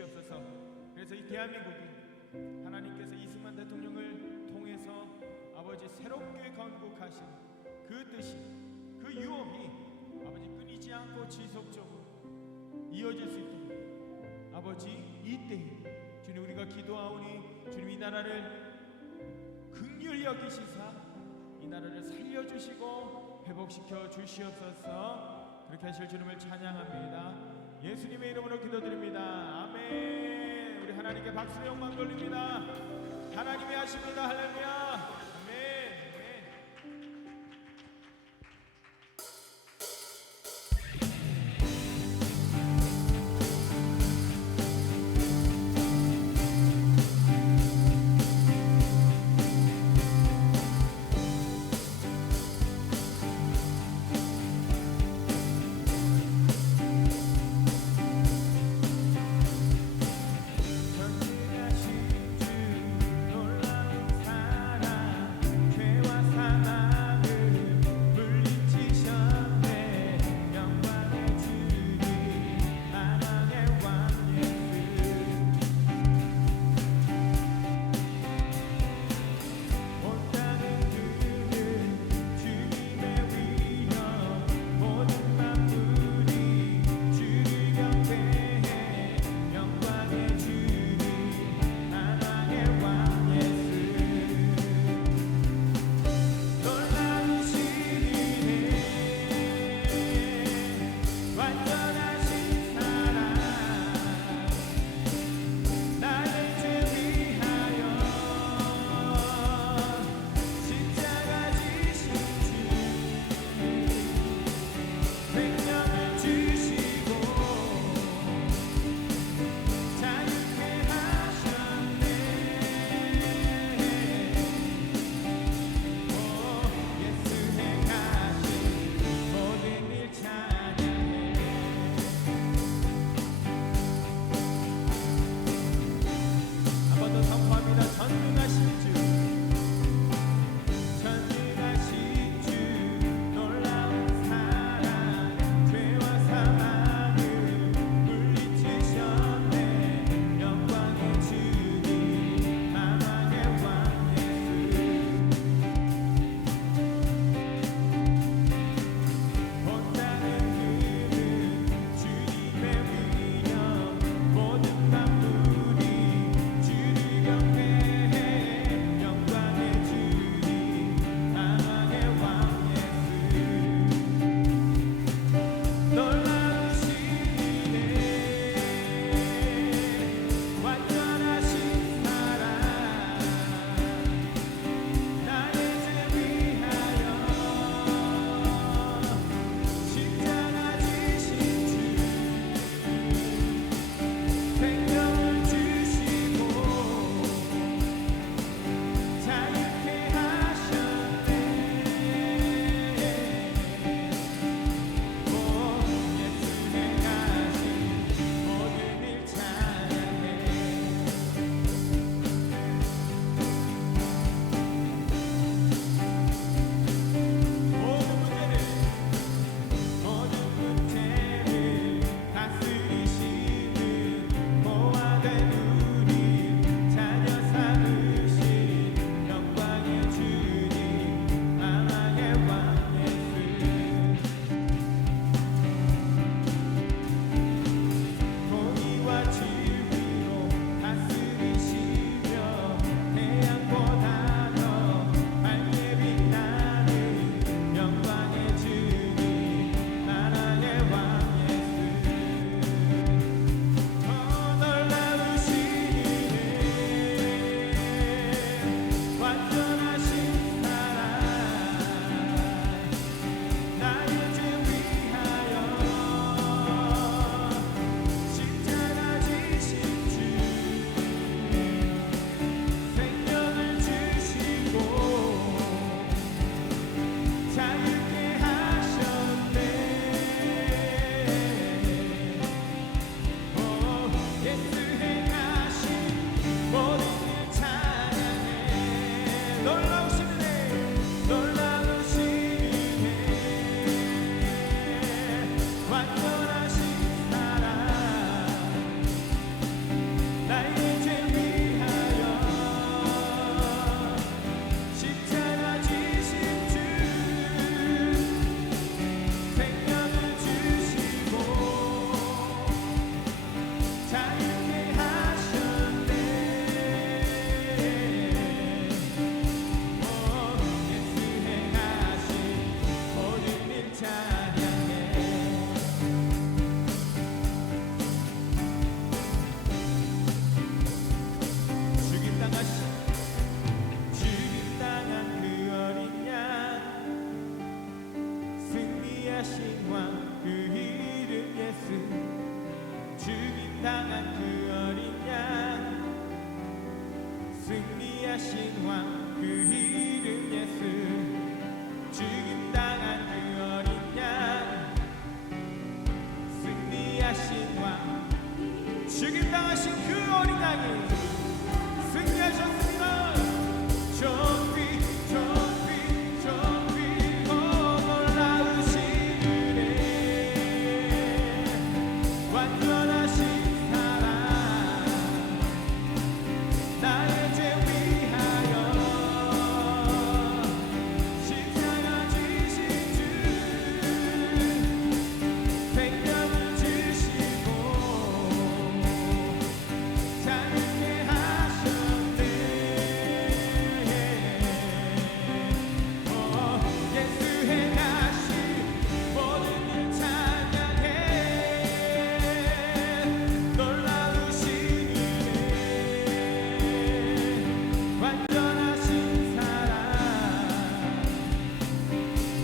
주시옵소서. 그래서 이 대한민국이 하나님께서 이승만 대통령을 통해서 아버지 새롭게 건국하신 그 뜻이, 그 유업이 아버지 끊이지 않고 지속적으로 이어질 수 있도록 아버지 이때에 주님 우리가 기도하오니 주님 이 나라를 긍휼히 여기시사 이 나라를 살려주시고 회복시켜 주시옵소서. 그렇게 하실 주님을 찬양합니다. 예수님의 이름으로 기도드립니다. 아멘. 우리 하나님께 박수의 영광 돌립니다. 하나님이 하십니다. 할렐루야. 전능하신 주 놀라운 사랑 승리하신 왕 그 이름 예수 죽임당한 그 어린 양 승리하신 왕 그 이름 예수 죽임당한 그 어린 양 승리하신 왕 죽임당하신 그 어린 양이 승리하셨습니다. 정비 정비 정비 놀라우시네 완전하신 사랑 나의 죄 위하여 십자가 지신 주 생명을 주시고 자유케 하셨네. 예수 행하신 모든 일 찬양해 놀라우신 은혜 완전하신 사랑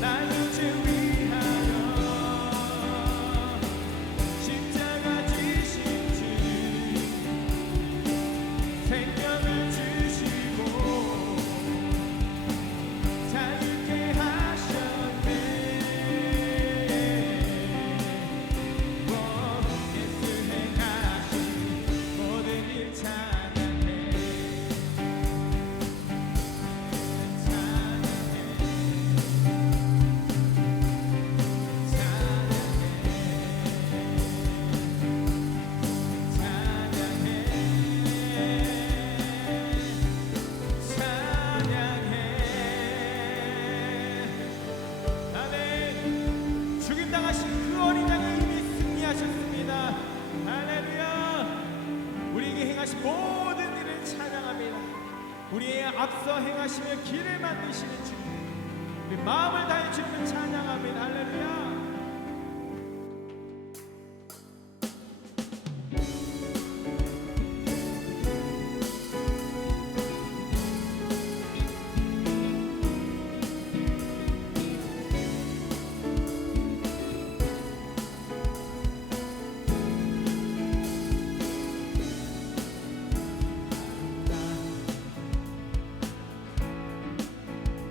나의 죄 위하여 십자가 지신 주 생명을 주시고 자유케 하셨네. 예수 행하신 모든 일 찬양해 아멘. 죽임당하신 그 어린 양이 이미 승리하셨습니다. 할렐루야. 우리에게 행하신 모든 일을 찬양합니다. 우리의 앞서 행하시며 길을 만드시는 주 우리 마음을 다해 주님을 찬양합니다. 할렐루야.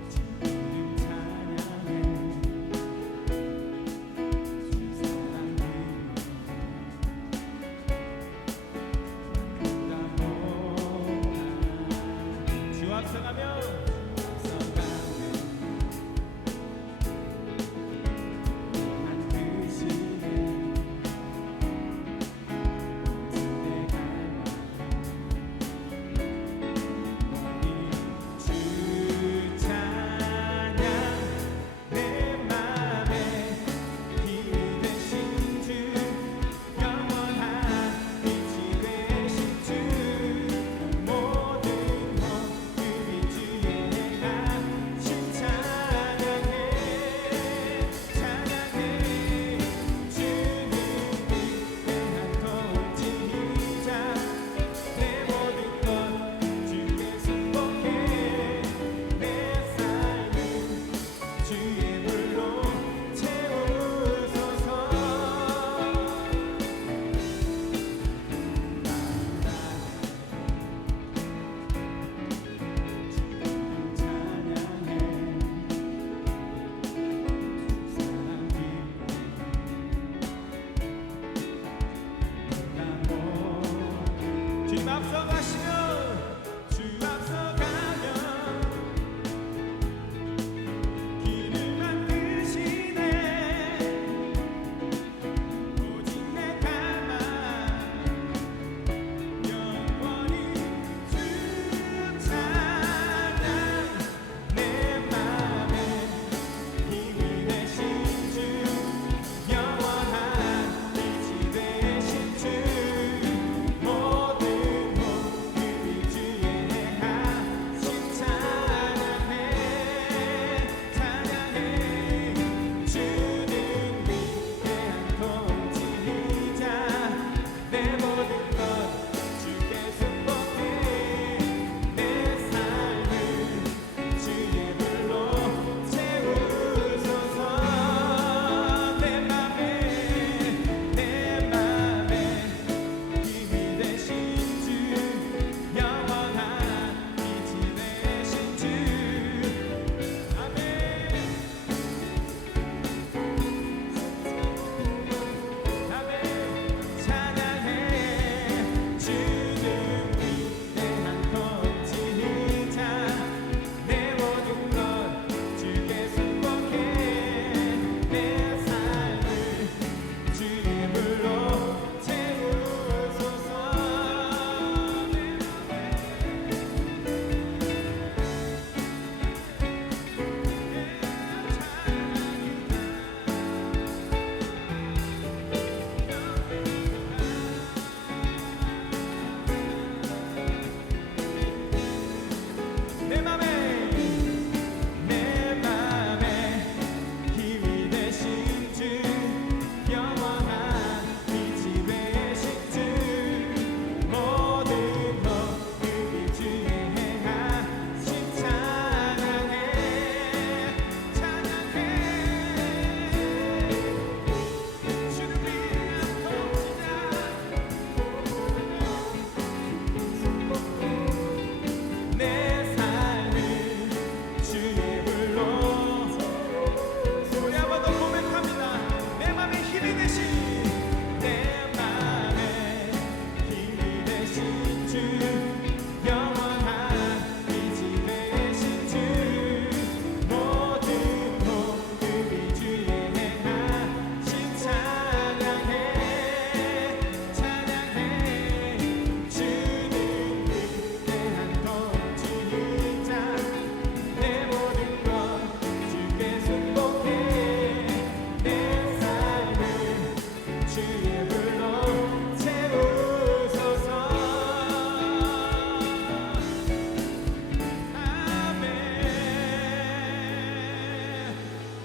주님 찬양해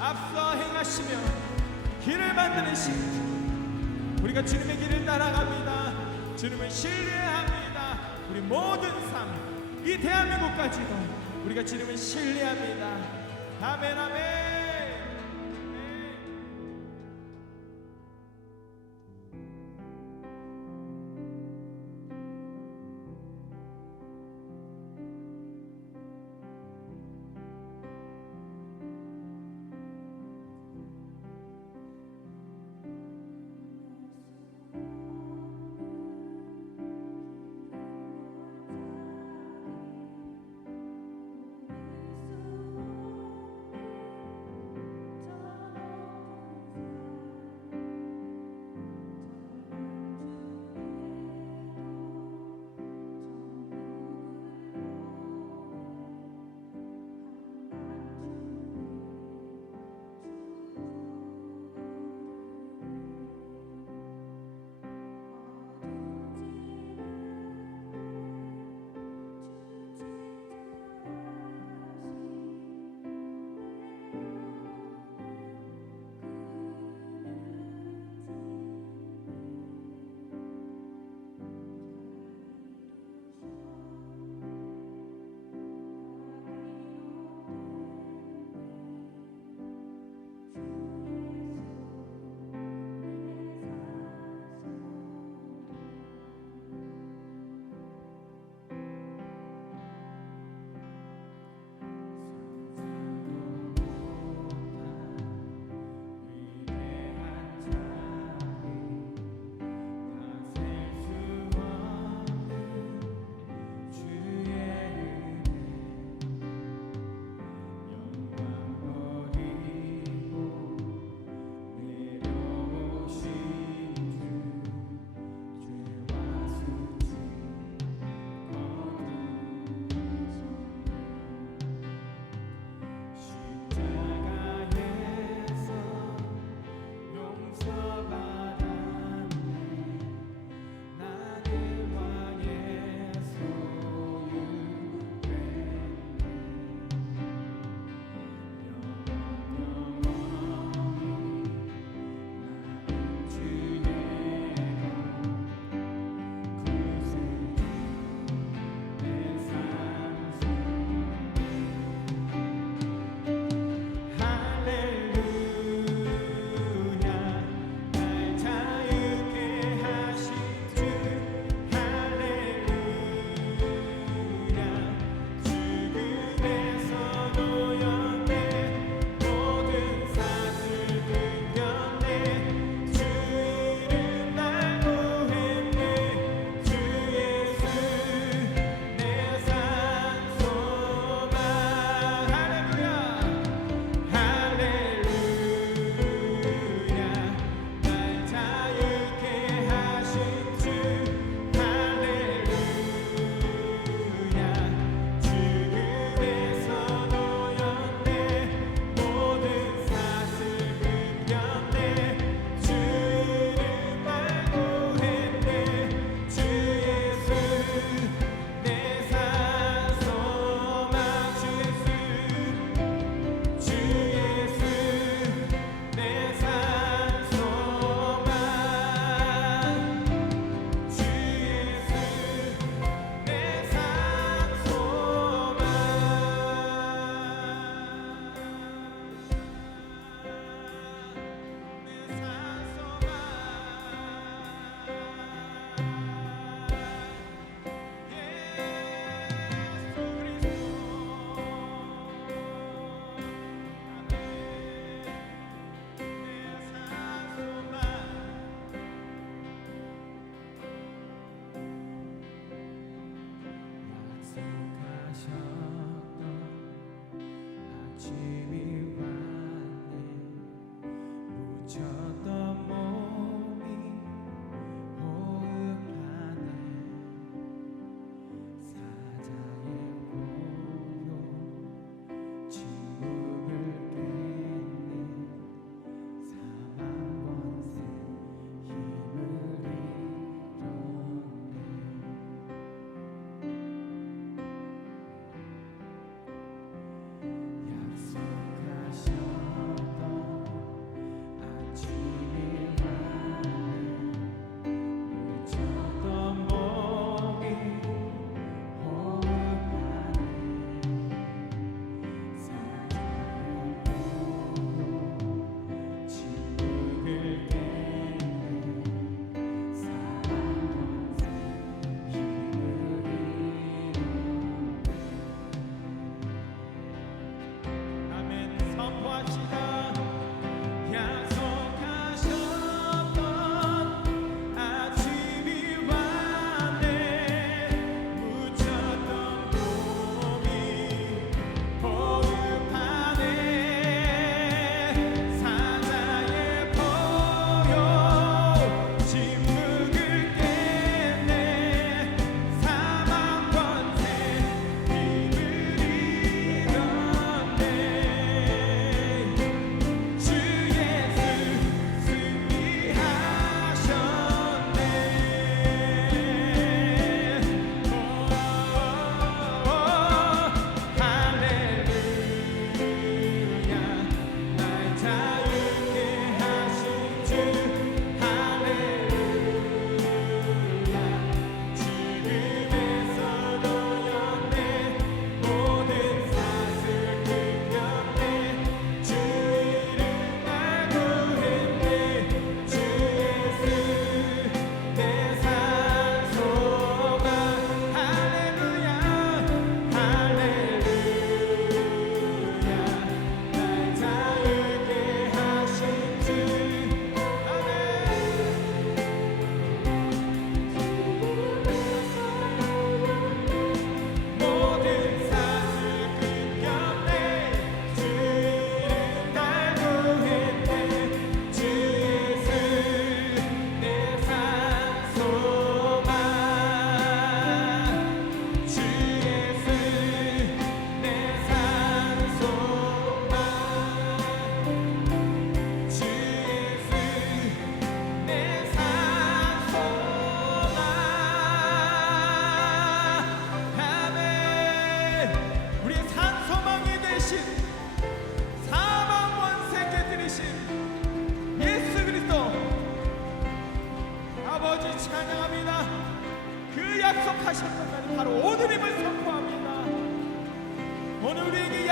앞서 행하시며 길을 만드신 우리가 주님의 길을 따라갑니다. 주님을 신뢰합니다. 우리 모든 삶 이 대한민국까지도 우리가 주님을 신뢰합니다. 아멘 아멘.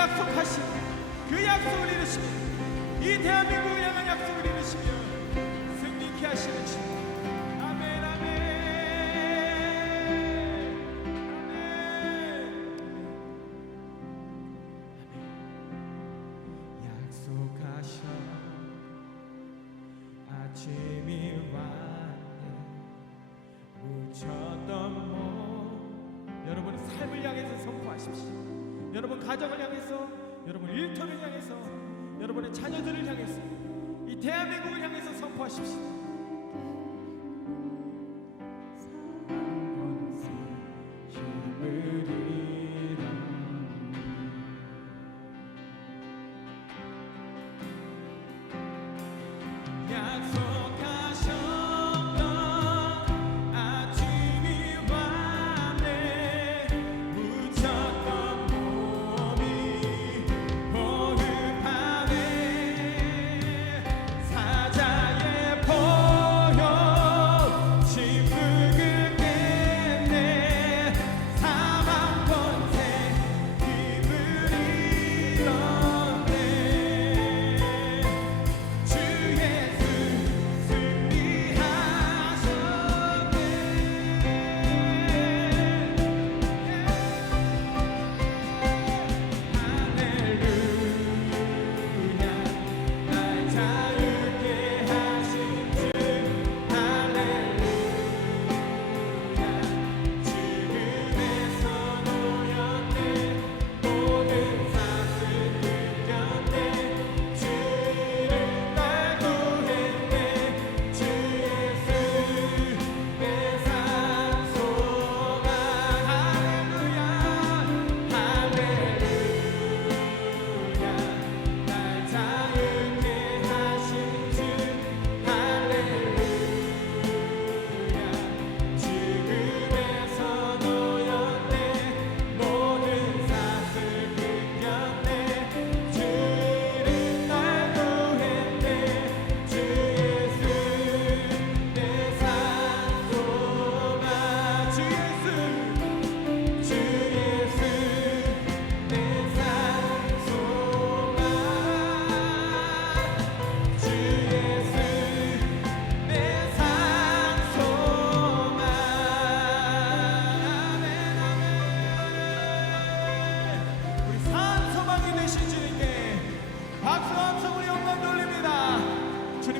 약속하신 그 약속을 이루시며 이 대한민국을 향한 약속을 이루시며 승리케 하시는 주. 아멘 아멘 아멘. 약속하셔 아침이 왔네 묻혔던 몸. 여러분의 삶을 향해서 선포하십시오. 여러분 가정을 향해서, 여러분 일터를 향해서, 여러분의 자녀들을 향해서, 이 대한민국을 향해서 선포하십시오.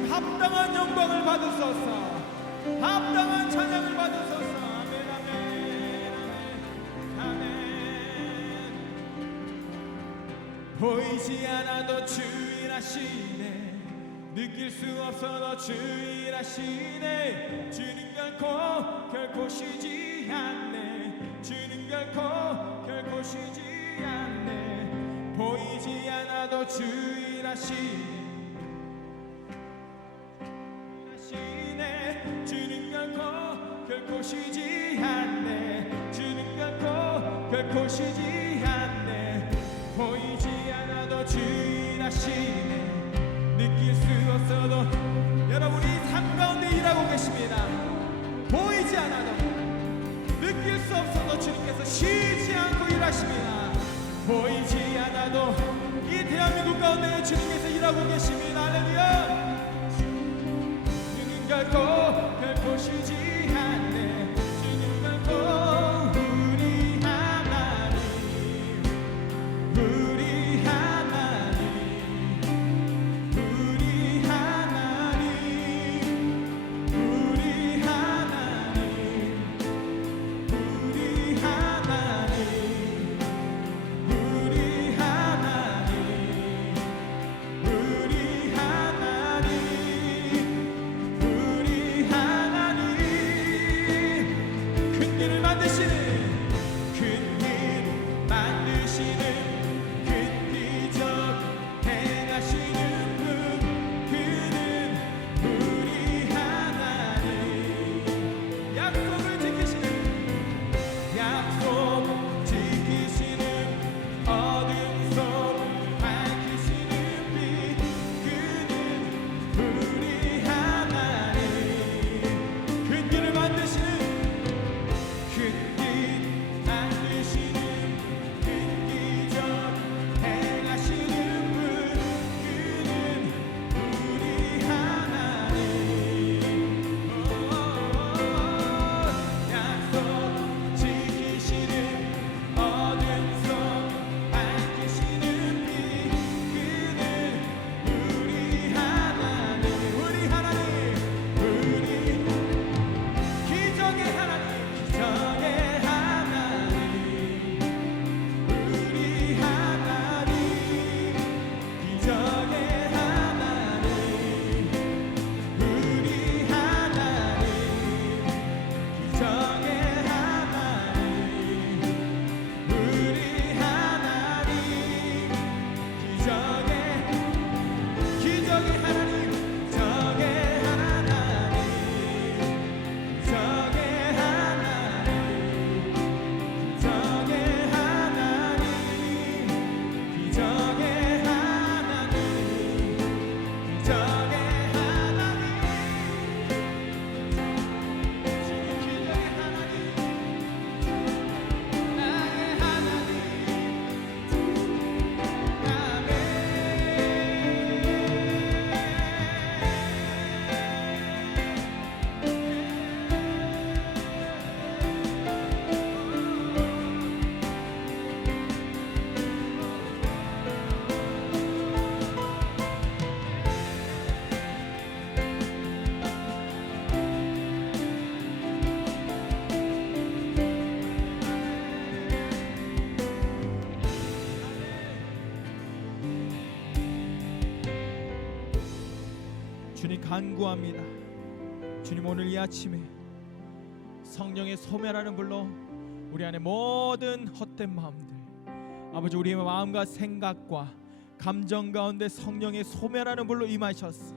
합당한 영광을 받으소서. 합당한 찬양을 받으소서. 아멘 아멘 아멘 아멘. 보이지 않아도 주일하시네. 느낄 수 없어도 주일하시네. 주는 결코 쉬지 않네. 주는 결코 쉬지 않네. 보이지 않아도 주일하시네. 주는 결코 쉬지 않네. 주는 결코 쉬지 않네. 보이지 않아도 주일하시네. 느낄 수 없어도 여러분이 삶 가운데 일하고 계십니다. 보이지 않아도 느낄 수 없어도 주님께서 쉬지 않고 일하십니다. 보이지 않아도 이 대한민국 가운데 주님께서 일하고 계십니다. 할렐루야. 결코 쉬지 않네. 주는 결코 우리 하나님 우리 하나님 우리 하나님 우리 하나님 우리 하나님 우리 하나님 우리 하나님 우리 하나님 기적의 하나님, 기적의 하나님, 기적의 하나님, 기적의 하나님, 기적의 하나님, 기적의 하나님, 기적의 하나님, 나의 하나님. 주님 간구합니다. 주님 오늘 이 아침에 성령의 소멸하는 불로 우리 안에 모든 헛된 마음들, 아버지 우리의 마음과 생각과 감정 가운데 성령의 소멸하는 불로 임하셨어.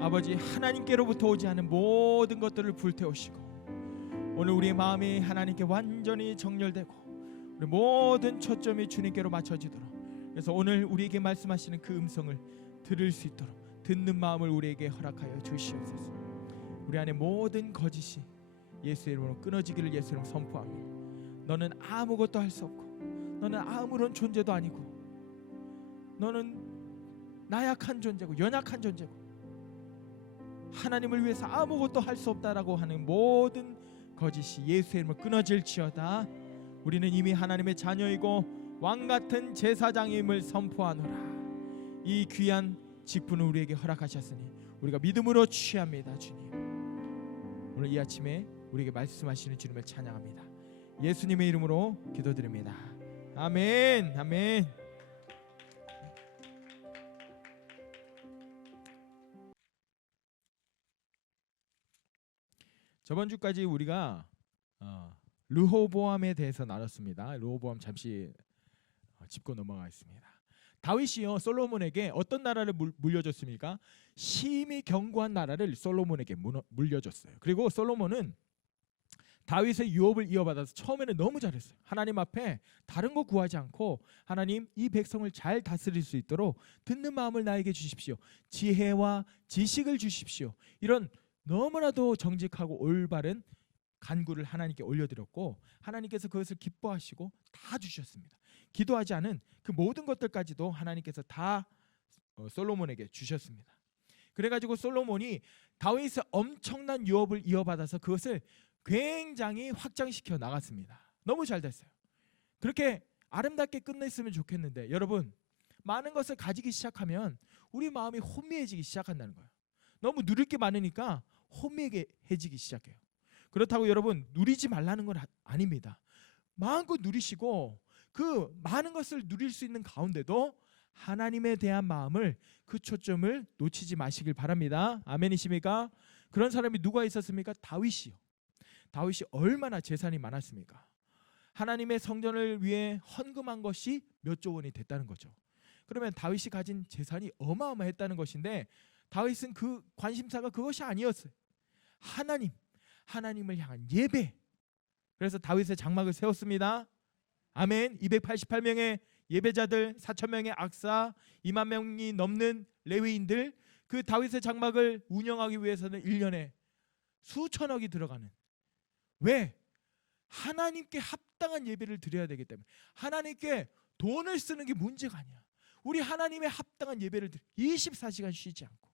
아버지 하나님께로부터 오지 않은 모든 것들을 불태우시고 오늘 우리의 마음이 하나님께 완전히 정렬되고 우리 모든 초점이 주님께로 맞춰지도록, 그래서 오늘 우리에게 말씀하시는 그 음성을 들을 수 있도록 듣는 마음을 우리에게 허락하여 주시옵소서. 우리 안에 모든 거짓이 예수의 이름으로 끊어지기를 예수의 이름으로 선포합니다. 너는 아무것도 할 수 없고 너는 아무런 존재도 아니고 너는 나약한 존재고 연약한 존재고 하나님을 위해서 아무것도 할 수 없다라고 하는 모든 거짓이 예수의 이름으로 끊어질지어다. 우리는 이미 하나님의 자녀이고 왕같은 제사장임을 선포하노라. 이 귀한 직분을 우리에게 허락하셨으니 우리가 믿음으로 취합니다. 주님 오늘 이 아침에 우리에게 말씀하시는 주님을 찬양합니다. 예수님의 이름으로 기도드립니다. 아멘. 아멘. 저번 주까지 우리가 르호보암에 대해서 나눴습니다. 르호보암 잠시 짚고 넘어가겠습니다. 다윗이요 솔로몬에게 어떤 나라를 물려줬습니까? 심히 견고한 나라를 솔로몬에게 물려줬어요. 그리고 솔로몬은 다윗의 유업을 이어받아서 처음에는 너무 잘했어요. 하나님 앞에 다른 거 구하지 않고 하나님 이 백성을 잘 다스릴 수 있도록 듣는 마음을 나에게 주십시오. 지혜와 지식을 주십시오. 이런 너무나도 정직하고 올바른 간구를 하나님께 올려드렸고 하나님께서 그것을 기뻐하시고 다 주셨습니다. 기도하지 않은 그 모든 것들까지도 하나님께서 다 솔로몬에게 주셨습니다. 그래가지고 솔로몬이 다윗의 엄청난 유업을 이어받아서 그것을 굉장히 확장시켜 나갔습니다. 너무 잘 됐어요. 그렇게 아름답게 끝냈으면 좋겠는데 여러분 많은 것을 가지기 시작하면 우리 마음이 혼미해지기 시작한다는 거예요. 너무 누릴 게 많으니까 혼미해지기 시작해요. 그렇다고 여러분 누리지 말라는 건 아닙니다. 마음껏 누리시고 그 많은 것을 누릴 수 있는 가운데도 하나님에 대한 마음을 그 초점을 놓치지 마시길 바랍니다. 아멘이십니까? 그런 사람이 누가 있었습니까? 다윗이요. 다윗이 얼마나 재산이 많았습니까? 하나님의 성전을 위해 헌금한 것이 몇 조 원이 됐다는 거죠. 그러면 다윗이 가진 재산이 어마어마했다는 것인데 다윗은 그 관심사가 그것이 아니었어요. 하나님을 향한 예배. 그래서 다윗의 장막을 세웠습니다. 아멘. 288명의 예배자들, 4,000명의 악사, 2만 명이 넘는 레위인들, 그 다윗의 장막을 운영하기 위해서는 1년에 수천억이 들어가는. 왜? 하나님께 합당한 예배를 드려야 되기 때문에. 하나님께 돈을 쓰는 게 문제가 아니야. 우리 하나님의 합당한 예배를 24시간 쉬지 않고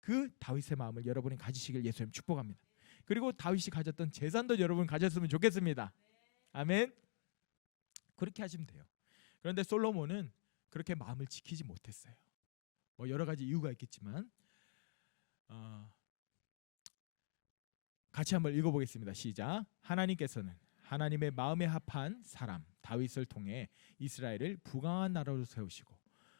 그 다윗의 마음을 여러분이 가지시길 예수님 축복합니다. 그리고 다윗이 가졌던 재산도 여러분 가졌으면 좋겠습니다. 아멘. 그렇게 하시면 돼요. 그런데 솔로몬은 그렇게 마음을 지키지 못했어요. 뭐 여러 가지 이유가 있겠지만 같이 한번 읽어보겠습니다. 시작. 하나님께서는 하나님의 마음에 합한 사람 다윗을 통해 이스라엘을 부강한 나라로 세우시고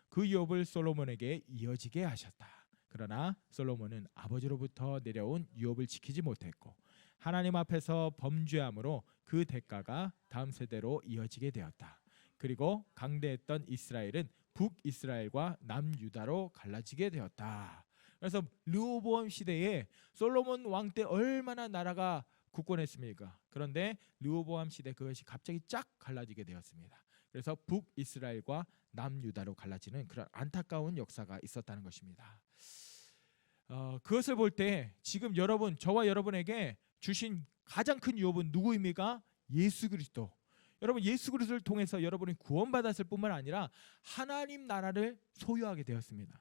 그 유업을 솔로몬에게 이어지게 하셨다. 그러나 솔로몬은 아버지로부터 내려온 유업을 지키지 못했고 하나님 앞에서 범죄함으로 그 대가가 다음 세대로 이어지게 되었다. 그리고 강대했던 이스라엘은 북이스라엘과 남유다로 갈라지게 되었다. 그래서 르호보암 시대에 솔로몬 왕 때 얼마나 나라가 굳건했습니까? 그런데 르호보암 시대 그것이 갑자기 쫙 갈라지게 되었습니다. 그래서 북이스라엘과 남유다로 갈라지는 그런 안타까운 역사가 있었다는 것입니다. 그것을 볼 때 지금 여러분, 저와 여러분에게 주신 가장 큰 유업은 누구입니까? 예수 그리스도. 여러분, 예수 그리스도를 통해서 여러분이 구원받았을 뿐만 아니라 하나님 나라를 소유하게 되었습니다.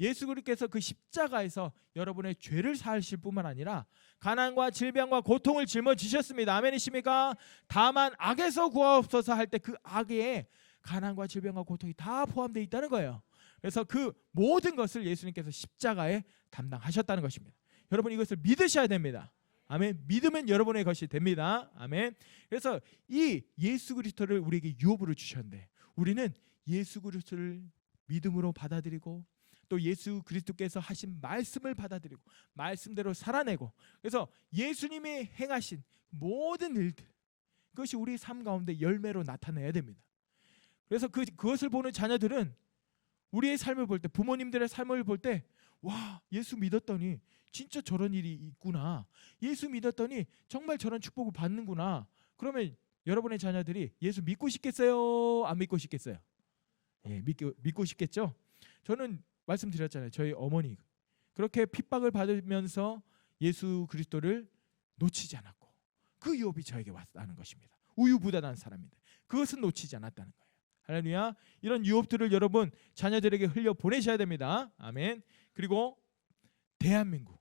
예수 그리스도께서 그 십자가에서 여러분의 죄를 사하실 뿐만 아니라 가난과 질병과 고통을 짊어지셨습니다. 아멘이십니까? 다만 악에서 구하옵소서 할 때 그 악에 가난과 질병과 고통이 다 포함되어 있다는 거예요. 그래서 그 모든 것을 예수님께서 십자가에 담당하셨다는 것입니다. 여러분, 이것을 믿으셔야 됩니다. 아멘. 믿으면 여러분의 것이 됩니다. 아멘. 그래서 이 예수 그리스도를 우리에게 유업으로 주셨는데 우리는 예수 그리스도를 믿음으로 받아들이고 또 예수 그리스도께서 하신 말씀을 받아들이고 말씀대로 살아내고, 그래서 예수님이 행하신 모든 일들, 그것이 우리 삶 가운데 열매로 나타내야 됩니다. 그래서 그것을 보는 자녀들은 우리의 삶을 볼 때, 부모님들의 삶을 볼 때, 와, 예수 믿었더니 진짜 저런 일이 있구나, 예수 믿었더니 정말 저런 축복을 받는구나. 그러면 여러분의 자녀들이 예수 믿고 싶겠어요? 안 믿고 싶겠어요? 예, 믿고 싶겠죠? 저는 말씀드렸잖아요. 저희 어머니 그렇게 핍박을 받으면서 예수 그리스도를 놓치지 않았고 그 유업이 저에게 왔다는 것입니다. 우유부단한 사람인데 그것은 놓치지 않았다는 거예요. 할렐루야. 이런 유업들을 여러분 자녀들에게 흘려 보내셔야 됩니다. 아멘. 그리고 대한민국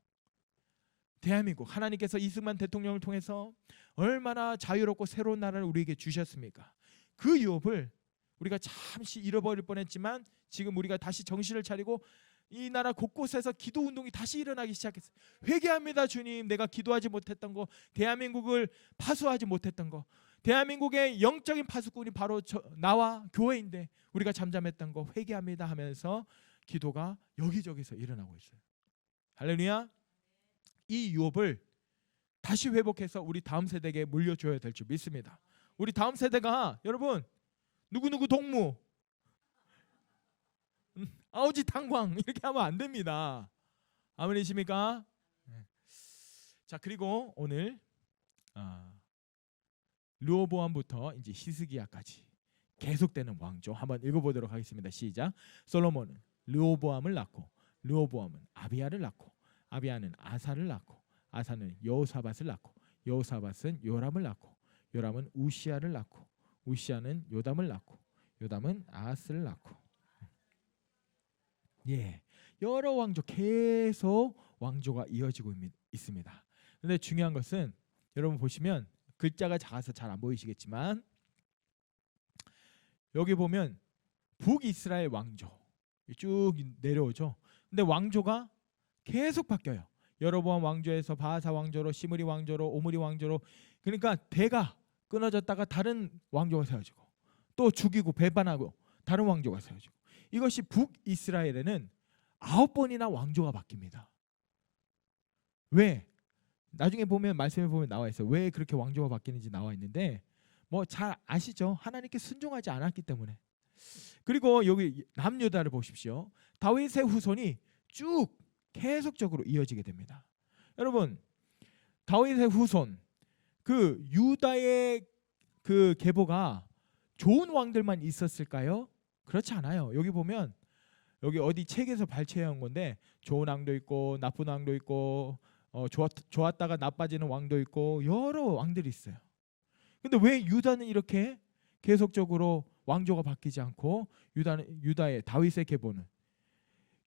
하나님께서 이승만 대통령을 통해서 얼마나 자유롭고 새로운 나라를 우리에게 주셨습니까? 그 유업을 우리가 잠시 잃어버릴 뻔했지만 지금 우리가 다시 정신을 차리고 이 나라 곳곳에서 기도 운동이 다시 일어나기 시작했어요. 회개합니다. 주님, 내가 기도하지 못했던 거, 대한민국을 파수하지 못했던 거, 대한민국의 영적인 파수꾼이 바로 나와 교회인데 우리가 잠잠했던 거 회개합니다 하면서 기도가 여기저기서 일어나고 있어요. 할렐루야. 이 유업을 다시 회복해서 우리 다음 세대에게 물려줘야 될 줄 믿습니다. 우리 다음 세대가 여러분 누구누구 동무, 아우지 탄광 이렇게 하면 안 됩니다. 아멘이십니까? 자, 그리고 오늘 르호보암부터 이제 히스기야까지 계속되는 왕조 한번 읽어보도록 하겠습니다. 시작. 솔로몬은 르호보암을 낳고 르호보암은 아비야를 낳고 아비야는 아사를 낳고 아사는 여호사밧을 낳고 여호사밧은 요람을 낳고 요람은 우시야를 낳고 우시야는 요담을 낳고 요담은 아하스를 낳고. 예, 여러 왕조 계속 왕조가 이어지고 있습니다. 그런데 중요한 것은 여러분 보시면 글자가 작아서 잘 안 보이시겠지만 여기 보면 북이스라엘 왕조 쭉 내려오죠. 근데 왕조가 계속 바뀌어요. 여로보암 왕조에서 바하사 왕조로, 시므리 왕조로, 오므리 왕조로, 그러니까 대가 끊어졌다가 다른 왕조가 세워지고 또 죽이고 배반하고 다른 왕조가 세워지고, 이것이 북이스라엘에는 9번이나 왕조가 바뀝니다. 왜? 나중에 보면 말씀에 보면 나와 있어요. 왜 그렇게 왕조가 바뀌는지 나와 있는데 뭐 잘 아시죠? 하나님께 순종하지 않았기 때문에. 그리고 여기 남유다를 보십시오. 다윗의 후손이 쭉 계속적으로 이어지게 됩니다. 여러분, 다윗의 후손, 그 유다의 그 계보가 좋은 왕들만 있었을까요? 그렇지 않아요. 여기 보면 여기 어디 책에서 발췌한 건데 좋은 왕도 있고 나쁜 왕도 있고 좋았다가 나빠지는 왕도 있고 여러 왕들이 있어요. 근데 왜 유다는 이렇게 계속적으로 왕조가 바뀌지 않고 유다의 다윗의 계보는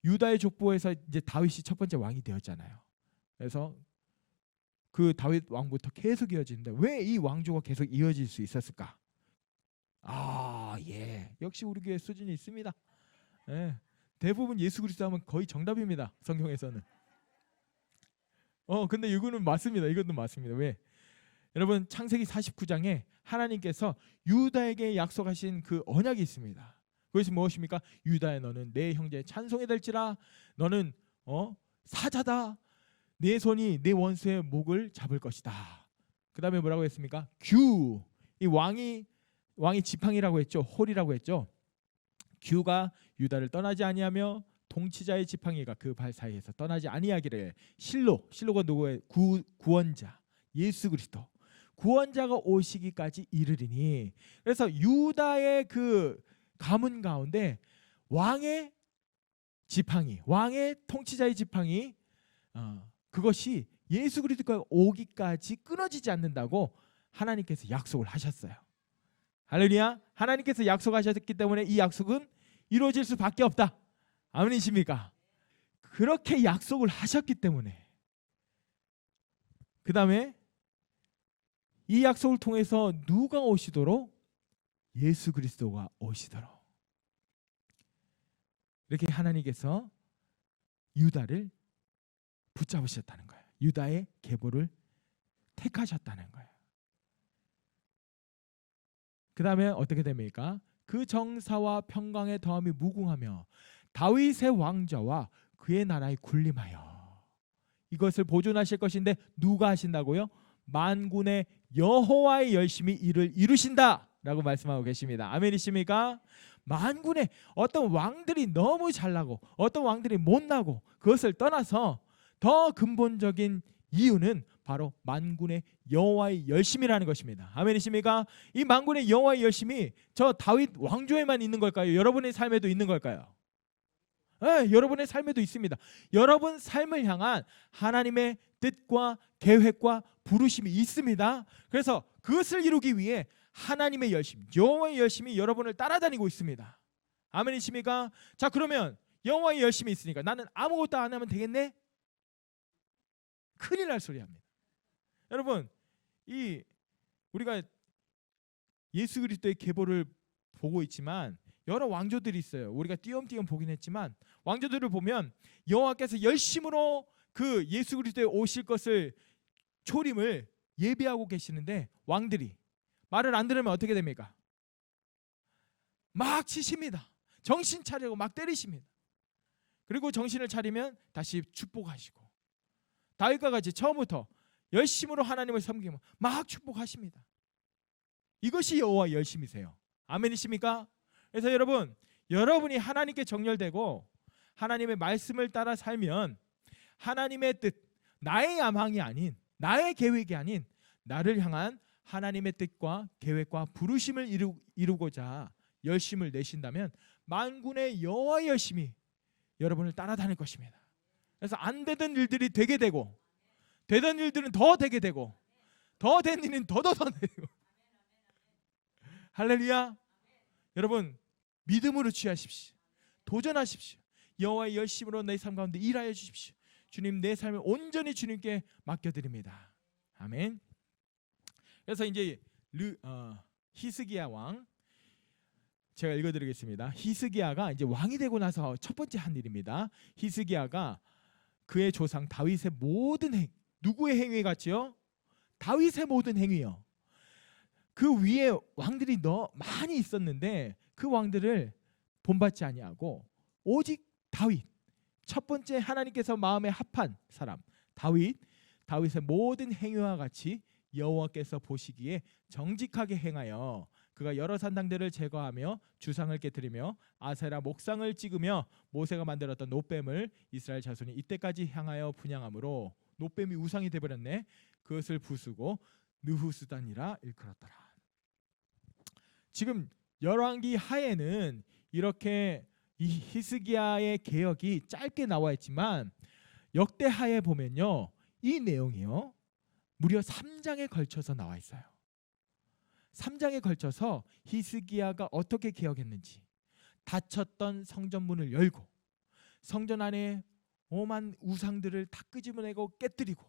유다의 족보에서 이제 다윗이 첫 번째 왕이 되었잖아요. 그래서 그 다윗 왕부터 계속 이어지는데 왜 이 왕조가 계속 이어질 수 있었을까? 예, 역시 우리 교회 수준이 있습니다. 예, 대부분 예수 그리스도 하면 거의 정답입니다. 성경에서는. 근데 이거는 맞습니다. 이것도 맞습니다. 왜? 여러분, 창세기 49장에 하나님께서 유다에게 약속하신 그 언약이 있습니다. 그것이 무엇입니까? 유다야, 너는 내 형제의 찬송이 될지라. 너는 사자다. 내 손이 내 원수의 목을 잡을 것이다. 그 다음에 뭐라고 했습니까? 이 왕이 지팡이라고 했죠. 홀이라고 했죠. 규가 유다를 떠나지 아니하며 통치자의 지팡이가 그 발 사이에서 떠나지 아니하기를 실로가 누구의 구원자 예수 그리스도 구원자가 오시기까지 이르리니. 그래서 유다의 그 가문 가운데 왕의 지팡이, 왕의 통치자의 지팡이, 그것이 예수 그리스도가 오기까지 끊어지지 않는다고 하나님께서 약속을 하셨어요. 할렐루야. 하나님께서 약속하셨기 때문에 이 약속은 이루어질 수밖에 없다. 아멘이십니까? 그렇게 약속을 하셨기 때문에 그 다음에 이 약속을 통해서 누가 오시도록? 예수 그리스도가 오시도록. 이렇게 하나님께서 유다를 붙잡으셨다는 거예요. 유다의 계보를 택하셨다는 거예요. 그 다음에 어떻게 됩니까? 그 정사와 평강의 더함이 무궁하며 다윗의 왕좌와 그의 나라에 군림하여. 이것을 보존하실 것인데 누가 하신다고요? 만군의 여호와의 열심히 이를 이루신다 라고 말씀하고 계십니다. 아멘이십니까? 만군의 어떤 왕들이 너무 잘나고 어떤 왕들이 못나고 그것을 떠나서 더 근본적인 이유는 바로 만군의 여호와의 열심이라는 것입니다. 아멘이십니까? 이 만군의 여호와의 열심이 저 다윗 왕조에만 있는 걸까요? 여러분의 삶에도 있는 걸까요? 네, 여러분의 삶에도 있습니다. 여러분 삶을 향한 하나님의 뜻과 계획과 부르심이 있습니다. 그래서 그것을 이루기 위해 하나님의 열심, 여호와의 열심이 여러분을 따라다니고 있습니다. 아멘이십니까? 자, 그러면 여호와의 열심이 있으니까 나는 아무것도 안 하면 되겠네? 큰일 날 소리 합니다. 여러분, 우리가 예수 그리스도의 계보를 보고 있지만 여러 왕조들이 있어요. 우리가 띄엄띄엄 보긴 했지만 왕조들을 보면 여호와께서 열심으로 그 예수 그리스도에 오실 것을 초림을 예비하고 계시는데 왕들이 말을 안 들으면 어떻게 됩니까? 막 치십니다. 정신 차리고 막 때리십니다. 그리고 정신을 차리면 다시 축복하시고 다윗과 같이 처음부터 열심으로 하나님을 섬기면 막 축복하십니다. 이것이 여호와의 열심이세요. 아멘이십니까? 그래서 여러분이 하나님께 정렬되고 하나님의 말씀을 따라 살면 하나님의 뜻, 나의 야망이 아닌, 나의 계획이 아닌 나를 향한 하나님의 뜻과 계획과 부르심을 이루고자 열심을 내신다면 만군의 여호와의 열심이 여러분을 따라다닐 것입니다. 그래서 안 되던 일들이 되게 되고 되던 일들은 더 되게 되고 더 된 일은 더 되고. 할렐루야. 여러분 믿음으로 취하십시오. 도전하십시오. 여호와의 열심으로 내 삶 가운데 일하여 주십시오. 주님, 내 삶을 온전히 주님께 맡겨드립니다. 아멘. 그래서 이제 히스기야 왕, 제가 읽어드리겠습니다. 히스기야가 이제 왕이 되고 나서 첫 번째 한 일입니다. 히스기야가 그의 조상 다윗의 모든 누구의 행위 같지요? 다윗의 모든 행위요. 그 위에 왕들이 많이 있었는데 그 왕들을 본받지 아니하고 오직 다윗, 첫 번째 하나님께서 마음에 합한 사람 다윗의 모든 행위와 같이 여호와께서 보시기에 정직하게 행하여 그가 여러 산당들을 제거하며 주상을 깨뜨리며 아세라 목상을 찍으며 모세가 만들었던 놋뱀을 이스라엘 자손이 이때까지 향하여 분향함으로 놋뱀이 우상이 되어버렸네. 그것을 부수고 느후수단이라 일컬었더라. 지금 열왕기 하에는 이렇게 이 히스기야의 개혁이 짧게 나와 있지만 역대 하에 보면요, 이 내용이요 무려 3장에 걸쳐서 나와 있어요. 3장에 걸쳐서 히스기야가 어떻게 개혁했는지, 닫혔던 성전문을 열고 성전 안에 오만 우상들을 다 끄집어내고 깨뜨리고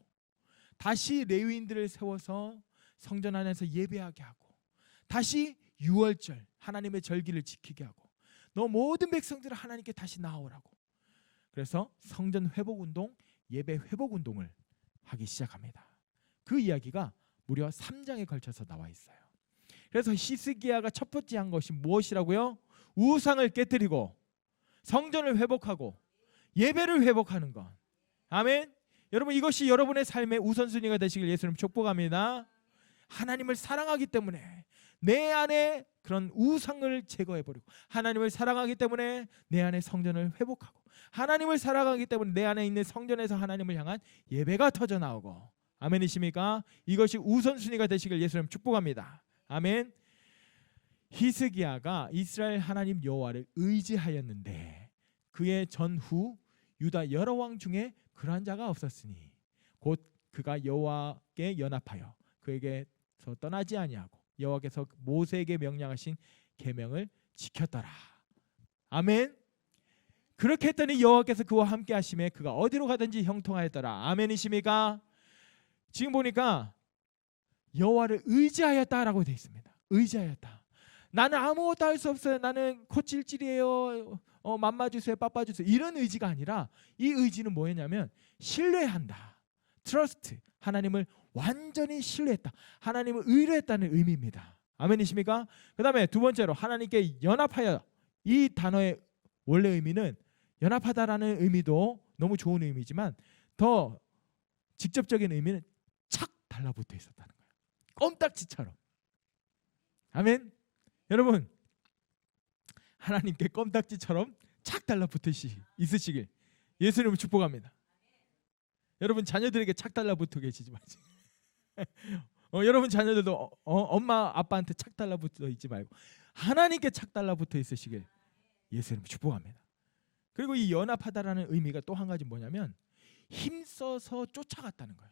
다시 레위인들을 세워서 성전 안에서 예배하게 하고 다시 유월절 하나님의 절기를 지키게 하고 너 모든 백성들을 하나님께 다시 나아오라고. 그래서 성전 회복운동, 예배 회복운동을 하기 시작합니다. 그 이야기가 무려 3장에 걸쳐서 나와 있어요. 그래서 히스기야가 첫 번째 한 것이 무엇이라고요? 우상을 깨뜨리고 성전을 회복하고 예배를 회복하는 것. 아멘. 여러분, 이것이 여러분의 삶의 우선순위가 되시길 예수님 축복합니다. 하나님을 사랑하기 때문에 내 안에 그런 우상을 제거해버리고, 하나님을 사랑하기 때문에 내 안에 성전을 회복하고, 하나님을 사랑하기 때문에 내 안에 있는 성전에서 하나님을 향한 예배가 터져나오고, 아멘이십니까? 이것이 우선순위가 되시길 예수님 축복합니다. 아멘. 히스기야가 이스라엘 하나님 여호와를 의지하였는데 그의 전후 유다 여러 왕 중에 그러한 자가 없었으니 곧 그가 여호와께 연합하여 그에게서 떠나지 아니하고 여호와께서 모세에게 명령하신 계명을 지켰더라. 아멘. 그렇게 했더니 여호와께서 그와 함께 하심에 그가 어디로 가든지 형통하였더라. 아멘이십니까? 지금 보니까 여호와를 의지하였다라고 되어 있습니다. 의지하였다. 나는 아무것도 할 수 없어요. 나는 코찔찔이에요. 맘마주세요, 빠빠주세요. 이런 의지가 아니라 이 의지는 뭐였냐면 신뢰한다. 트러스트. 하나님을 완전히 신뢰했다. 하나님을 의뢰했다는 의미입니다. 아멘이십니까? 그 다음에 두 번째로 하나님께 연합하여. 이 단어의 원래 의미는 연합하다라는 의미도 너무 좋은 의미지만 더 직접적인 의미는 착 달라붙어 있었다는 거예요. 껌딱지처럼. 아멘. 여러분, 하나님께 껌딱지처럼 착 달라붙어 있으시길 예수님을 축복합니다. 여러분 자녀들에게 착 달라붙어 계시지 마세요. 여러분 자녀들도 엄마 아빠한테 착 달라붙어 있지 말고 하나님께 착 달라붙어 있으시길 예수님을 축복합니다. 그리고 이 연합하다라는 의미가 또 한 가지 뭐냐면 힘써서 쫓아갔다는 거예요.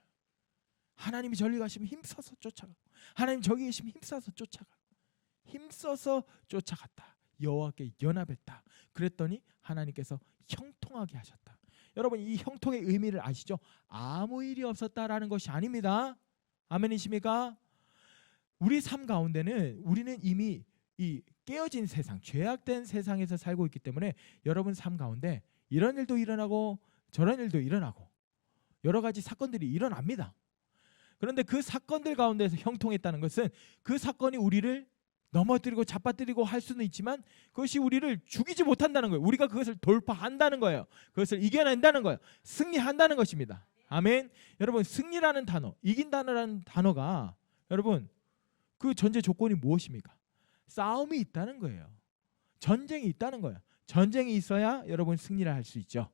하나님이 저리 가시면 힘써서 쫓아가고, 하나님 저기 계시면 힘써서 쫓아가고, 힘써서 쫓아갔다. 여호와께 연합했다. 그랬더니 하나님께서 형통하게 하셨다. 여러분 이 형통의 의미를 아시죠? 아무 일이 없었다라는 것이 아닙니다. 아멘이십니까? 우리 삶 가운데는 우리는 이미 이 깨어진 세상, 죄악된 세상에서 살고 있기 때문에 여러분 삶 가운데 이런 일도 일어나고 저런 일도 일어나고 여러 가지 사건들이 일어납니다. 그런데 그 사건들 가운데서 형통했다는 것은 그 사건이 우리를 넘어뜨리고 잡아뜨리고 할 수는 있지만 그것이 우리를 죽이지 못한다는 거예요. 우리가 그것을 돌파한다는 거예요. 그것을 이겨낸다는 거예요. 승리한다는 것입니다. 아멘. 여러분 승리라는 단어, 이긴다는 단어가 여러분 그 전제 조건이 무엇입니까? 싸움이 있다는 거예요. 전쟁이 있다는 거예요. 전쟁이 있어야 여러분 승리를 할 수 있죠.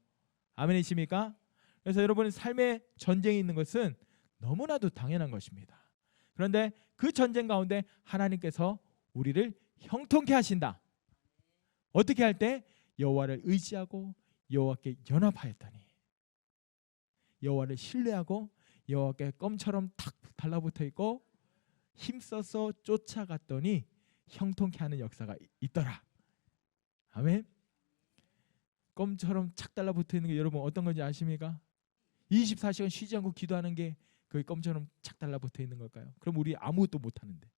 아멘이십니까? 그래서 여러분 삶에 전쟁이 있는 것은 너무나도 당연한 것입니다. 그런데 그 전쟁 가운데 하나님께서 우리를 형통케 하신다. 어떻게 할 때? 여호와를 의지하고 여호와께 연합하였더니, 여호와를 신뢰하고 여호와께 껌처럼 탁 달라붙어 있고 힘써서 쫓아갔더니 형통케 하는 역사가 있더라. 아멘. 껌처럼 착 달라붙어 있는 게 여러분 어떤 건지 아십니까? 24시간 쉬지 않고 기도하는 게 그 껌처럼 착 달라붙어 있는 걸까요? 그럼 우리 아무것도 못하는데.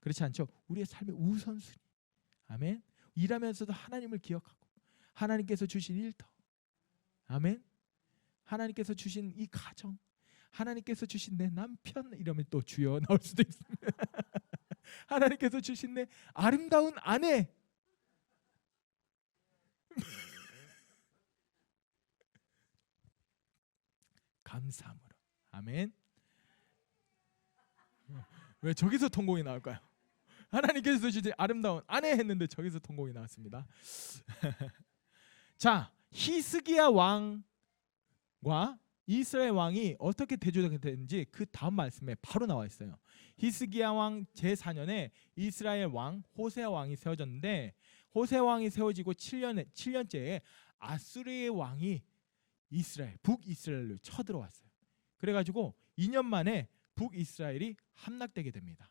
그렇지 않죠? 우리의 삶의 우선순위. 아멘. 일하면서도 하나님을 기억하고 하나님께서 주신 일터. 아멘. 하나님께서 주신 이 가정, 하나님께서 주신 내 남편, 이러면 또 주여 나올 수도 있습니다. 하나님께서 주신 내 아름다운 아내, 감사함으로. 아멘. 왜 저기서 통곡이 나올까요? 하나님께서 주신 아름다운 아내 했는데 저기서 통곡이 나왔습니다. 자, 히스기야 왕과 이스라엘 왕이 어떻게 대조가 되는지 그 다음 말씀에 바로 나와 있어요. 히스기야 왕 제4년에 이스라엘 왕 호세아 왕이 세워졌는데, 호세아 왕이 세워지고 7년째에 아수르의 왕이 북이스라엘로 쳐들어왔어요. 그래가지고 2년 만에 북이스라엘이 함락되게 됩니다.